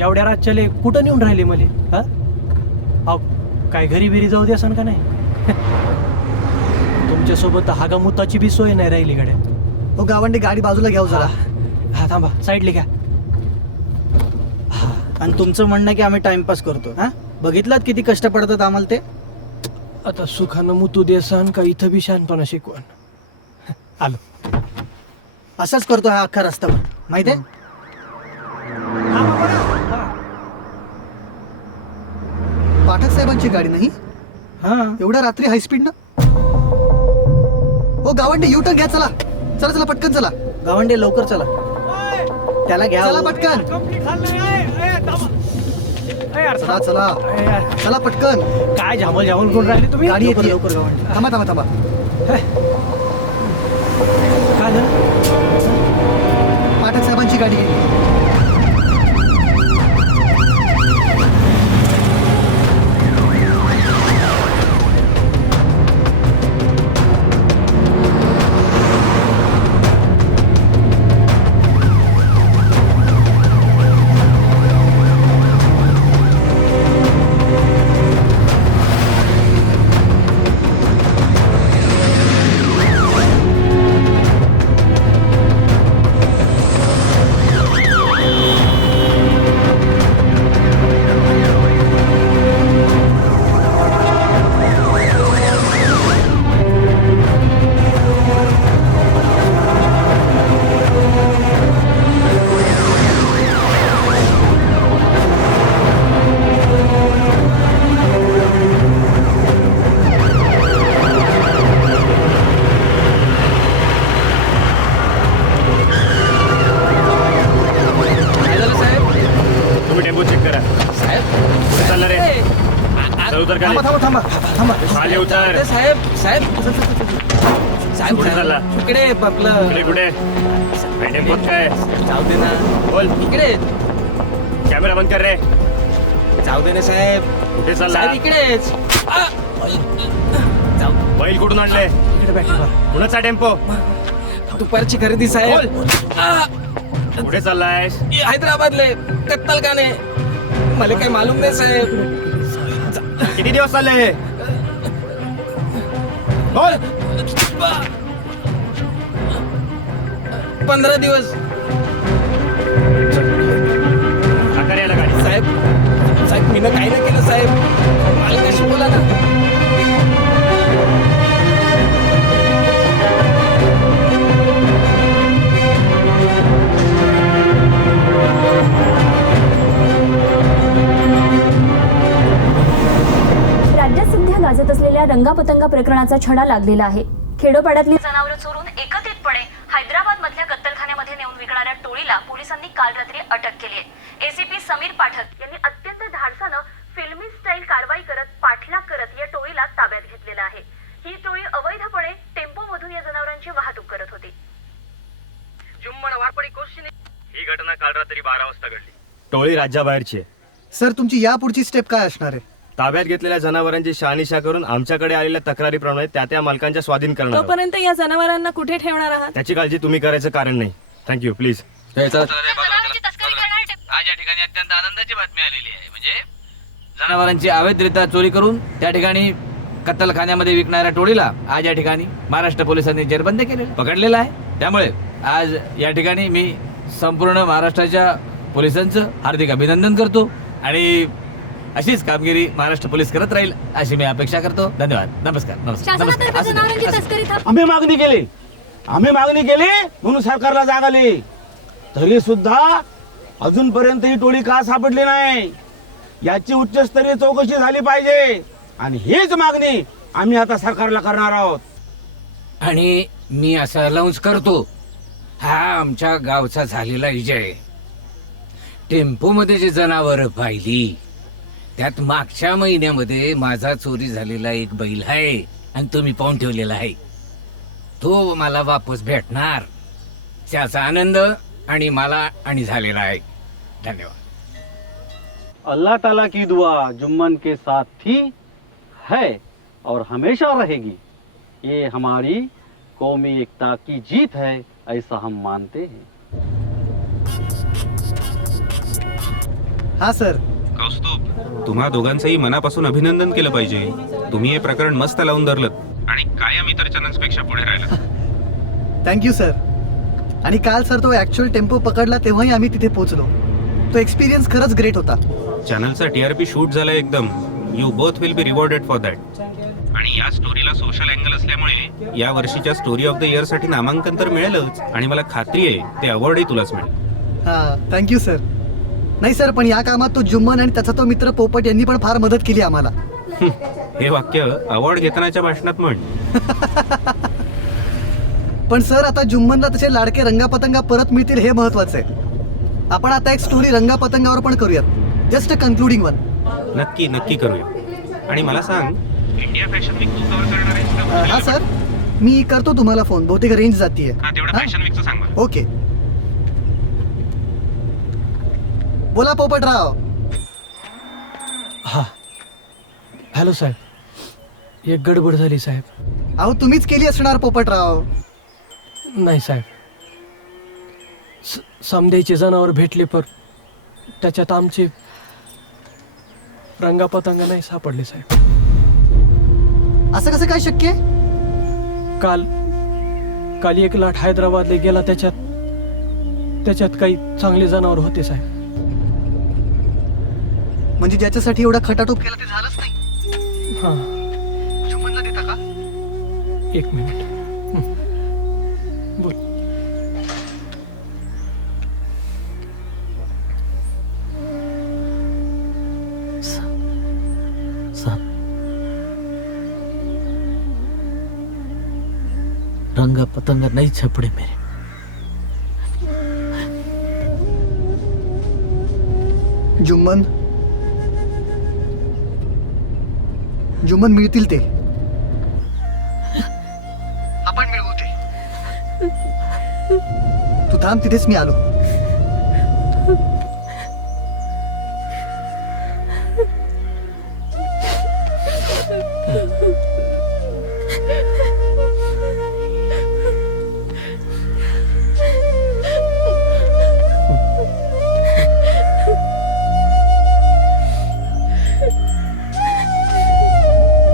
एवढ्या राज्याले कुठं नेऊन राहिले मले? हा अहो, काय घरी बिरी जाऊ द्या का नाही? तुमच्यासोबत हागामुताची बी सोय नाही राहिली गाड्या. हो गावंडे, गाडी बाजूला घ्याव जरा. हा थांबा, साईडले घ्या. आणि तुमचं म्हणणं की आम्ही टाइमपास करतो? हा, बघितलात किती कष्ट पडतात आम्हाला ते. आता सुखानं मुतू देसान का इथं बी शानपणा शिकवण. आलो. असंच करतो हा अख्खा रस्त्यावर, माहिती आहे? पाठक साहेबांची गाडी नाही? हा, एवढ्या रात्री हाय स्पीड ना? हो गावंडे, यू टर्न घ्या. चला चला चला, पटकन चला. गावंडे लवकर चला, त्याला घ्या. चला पटकन. चला चला चला पटकन. काय झामल झामल करून राहिले तुम्ही? गाडी येते. लवकर गावंडे. थांबा थांबा थांबा. काय झालं? पाठक साहेबांची गाडी गेली. थांबा थांबा थांबा थांबा. खाली उतर. साहेब साहेब साहेब कुठे चालला? इकडे आपलं इकडे कुठे? टेम्पोत काय? जाऊ दे ना. बोल. इकडे कॅमेरा बंद कर रे. जाऊ दे ना साहेब. कुठे चालला? साहेब इकडेच. बैल कुठून आणले? इकडे बॅटरी. कुणाचा टेम्पो? दुपारची खरेदी साहेब. कुठे चाललायस? हैदराबादले कत्तल खाने. मला काही मालूम नाही साहेब. किती दिवस चालले? बोल. 15 दिवस. साखर यायला गाडी. साहेब साहेब मी काही नाही केलं साहेब. मला काय शिकवला ना. राज्यात सध्या गाजत असलेल्या रंगापतंगा प्रकरणाचा छडा लागलेला आहे. खेडोपाड्यातली जनावरं चोरून एकत्रितपणे हैदराबाद मधल्या कत्तलखान्यामध्ये नेऊन विकणाऱ्या टोळीला पोलिसांनी काल रात्री अटक केली आहे. एसीपी समीर पाठक यांनी अत्यंत धाडसानं फिल्मी स्टाईल कारवाई करत पाठलाग करत या टोळीला ताब्यात घेतलेलं आहे. ही टोळी अवैधपणे टेम्पोमधून या जनावरांची वाहतूक करत होती. जुम्मन वारपडी कोशिश. ही घटना काल रात्री 12 वाजता घडली. टोळी राज्याबाहेरची आहे. सर, तुमची यापुढची स्टेप काय असणार आहे? ताब्यात घेतलेल्या जनावरांची शहानिशा करून आमच्याकडे आलेल्या तक्रारीप्रमाणे त्या मालकांच्या स्वाधीन करणार आहोत. तोपर्यंत या जनावरांना कुठे ठेवणार आहात? त्याची काळजी तुम्ही करायचं कारण नाही. थँक्यू. प्लीज. आज या ठिकाणी अत्यंत आनंदाची बातमी आलेली आहे. म्हणजे जनावरांची अवैधरित्या चोरी करून त्या ठिकाणी कत्तलखान्यामध्ये विकणाऱ्या टोळीला आज या ठिकाणी महाराष्ट्र पोलिसांनी जेरबंद केलेलं पकडलेलं आहे. त्यामुळे आज या ठिकाणी मी संपूर्ण महाराष्ट्राच्या पोलिसांचं हार्दिक अभिनंदन करतो आणि अशीच कामगिरी महाराष्ट्र पोलीस करत राहील अशी मी अपेक्षा करतो. धन्यवाद. नमस्कार. आम्ही मागणी केली म्हणून सरकारला जाग आली. तरी सुद्धा अजूनपर्यंत ही टोळी का सापडली नाही याची उच्चस्तरीय चौकशी झाली पाहिजे आणि हीच मागणी आम्ही आता सरकारला करणार आहोत. आणि मी असा अनाऊन्स करतो, हा आमच्या गावचा झालेला विजय. टेम्पोमध्ये जे जनावरं पाहिली त्यात मागच्या महिन्यामध्ये माझा चोरी झालेला एक बैल आहे आणि तो मी पाहून ठेवलेला आहे. तो मला वापस भेटणार, त्याचा आनंद आणि मला आणि झालेला आहे. धन्यवाद. अल्लाह ताला की दुआ जुम्मन के साथ थी, है और हमेशा रहेगी. ये हमारी कौमी एकता की जीत है, ऐसा हम मानते हैं. हा सर. कौस्तुभ, तुम्हा दोघांचंही मनापासून अभिनंदन केलं पाहिजे. तुम्ही हे प्रकरण मस्त लावून धरलं आणि कायम इतर चॅनल्सपेक्षा पुढे राहिला. Thank you sir. आणि काल सर तो ऍक्च्युअल टेम्पो पकडला तेव्हाही आम्ही तिथे पोहोचलो. तो एक्सपिरियन्स खरंच ग्रेट होता. चॅनलचा TRP शूट झाला एकदम. You both will be rewarded for that. आणि या स्टोरीला सोशल अँगल असल्यामुळे या वर्षीच्या स्टोरी ऑफ द इयर साठी नामांकन तर मिळेलच आणि मला खात्री आहे ते अवॉर्डही तुलाच मिळेल. हा थँक्यू सर. नाही सर, पण या कामात तो जुम्मन आणि त्याचा तो मित्र पोपट यांनी पण फार मदत केली आम्हाला. हे वाक्य अवॉर्ड घेतानाच्या भाषणात म्हण. पण सर, आता जुम्मनला त्याचे लाडके रंगापतंगा परत मिळतील हे महत्वाचं आहे. आपण आता एक स्टोरी रंगापतंगावर पण करूयात. Just a concluding one. नक्की नक्की करूया. आणि मला सांग, इंडिया फॅशन वीक तू कव्हर करणार आहेस का? हा सर, मी करतो तुम्हाला फोन. बहुतेक रेंज जातीये. हा, तेवढं फॅशन वीकचं सांग मला. ओके. बोला पोपटराव. हा हॅलो साहेब, एक गडबड झाली साहेब. अहो तुम्हीच केली असणार पोपटराव. नाही साहेब, समद्याचे जनावर भेटले पर त्याच्यात आमचे रंगापतंग नाही सापडले साहेब. असं कसं काय शक्य आहे? काल एक लाट हैदराबादला गेला, त्याच्यात काही चांगले जनावर होते साहेब. म्हणजे ज्याच्यासाठी एवढा खटाटोप केला ते झालंच नाही. हा, जुम्मनला देता का? एक मिनिट. बोल. रंगा पतंगा नहीं छपड़े मेरे. जुम्मन मिळतील ते. आपण मिळवू ते. तू थांब तिथेच, मी आलो.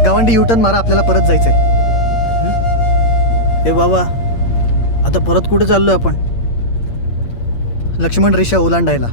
गावंडी युटर्न मारा, आपल्याला परत जायचंय. हे बाबा, आता परत कुठे चाललोय आपण? लक्ष्मण रेषा ओलांडायला.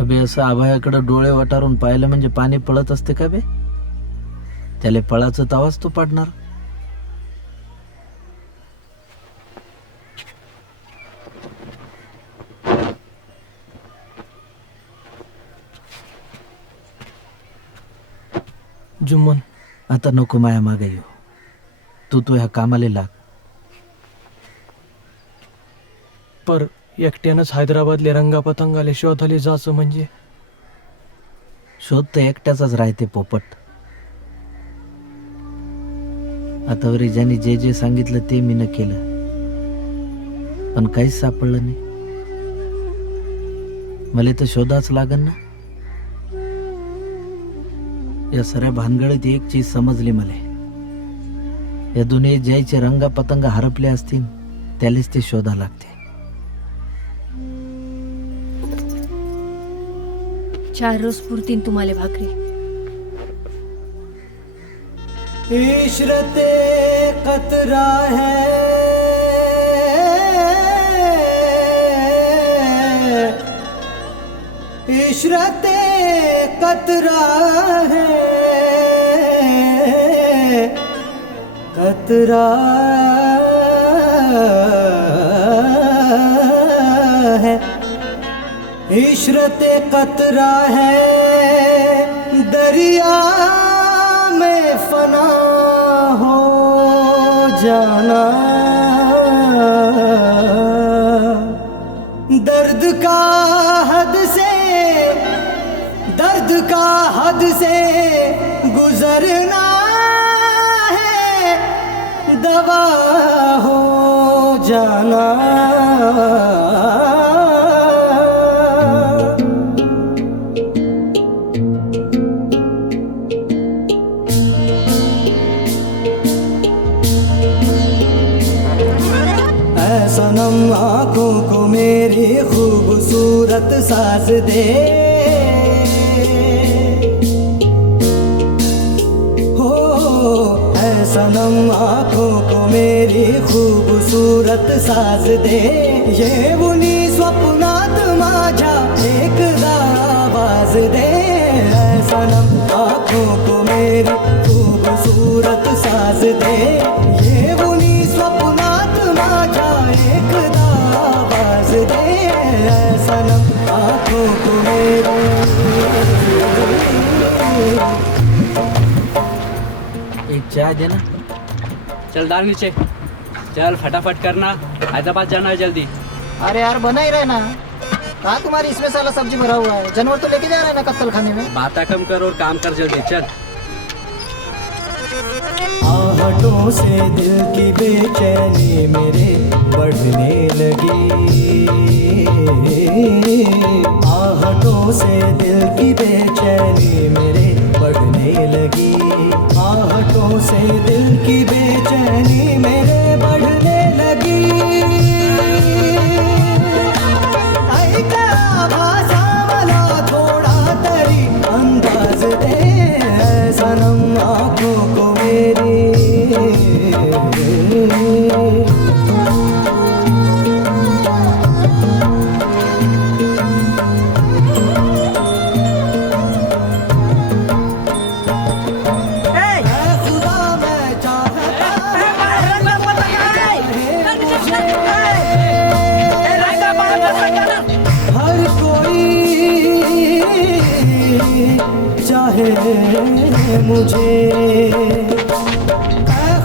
अबे असं आभाळाकडे डोळे वटारून पाहिलं म्हणजे पाणी पळत असते का बे? त्याला पळाचं तवाच तो पाडणार. जुम्मन, आता नको माया मागे येऊ. तू ह्या कामाला लाग. पर एकट्यानंच हैदराबादले रंगा पतंगाले शोधाले जायचं म्हणजे शोध तर एकट्याचाच राहते पोपट. आतावरी ज्यांनी जे जे सांगितलं ते मी न केलं, पण काहीच सापडलं नाही. मला तर शोधाच लागन ना. या साऱ्या भानगडीत एक चीज समजली मला. या दुनियेत ज्याचे रंगा पतंग हरपले असतील त्यालाच ते शोधा लागते. 4 रोज पुरतीन तुम्हाला भाकरी. इशरते कतरा है इशरते कतरा है कतरा है इशरते कतरा है दरिया में फना हो जाना. दर्द का हद से गुजरना है दवा हो जाना. सनम आँखों को मेरी खूबसूरत साज दे. हो ऐ सनम आँखों को मेरी खूबसूरत साज दे. ये उन्हीं स्वप्नात माझ्या एकदा आवाज दे. ऐ सनम आँखों को मेरी खूबसूरत साज दे. ये उन्हीं स्वप्नात माझ्या एकदा आवाज दे. ऐ सनम आँखों को मेरी. एक चाय देना. चल दाल नीचे, चल फटाफट करना, हैदराबाद जाना है जल्दी. अरे यार बना ही रहे ना. कहाँ तुम्हारी इसमें साला सब्जी भरा हुआ है? जानवर तो लेके जा रहे हैं ना कत्तल खाने में. बातें कम कर और काम कर जल्दी. चल. आहटों से दिल की बेचैनी मेरे बढ़ने लगी. आहटों से दिल की बेचैनी मेरे बढ़ने लगी. आहटों से दिल की बेचैनी मेरे बढ़ने लगी. ऐका भाषा मला थोडा तरी अंदाज दे. सनम आँखों को मेरी. हर कोई चाहे मुझे.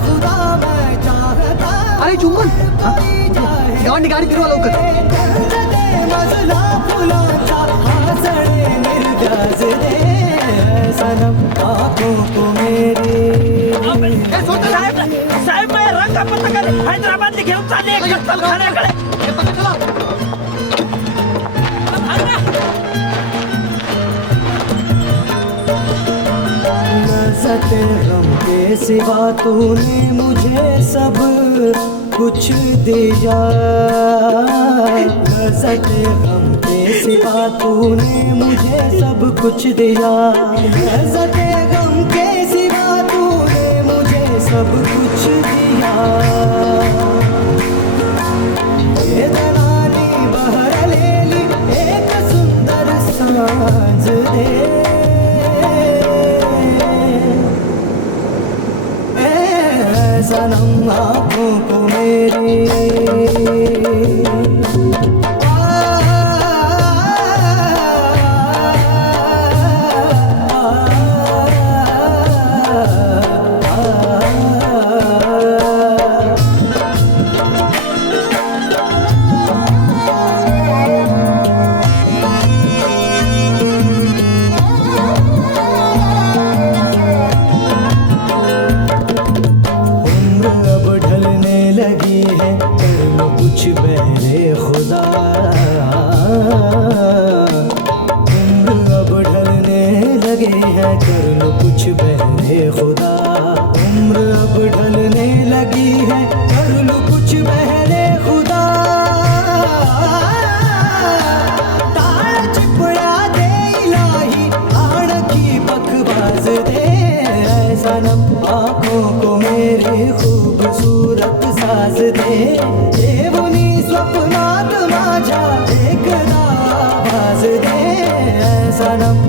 खुदा मैं चाहता. अरे जुम्मन, गाडी फिरवा लवकर. मजला फुलाचा हसणे निर्गाज दे. सनम आँखों को मेरी. साहेब मैं रंगा पतंगाले हैदराबाद घेऊन चालले कत्तल खाण्याकडे. लज़्ज़ते गम के सिवा तूने मुझे सब कुछ दिया. लज़्ज़ते गम के सिवा तूने मुझे सब कुछ दिया. लज़्ज़ते गम के सिवा तूने मुझे सब कुछ दिया. ये दलाली बहर लेली एक सुंदर सा आवाज दे देवनी स्वप्नात माझ्या एकदा आवाज दे सनम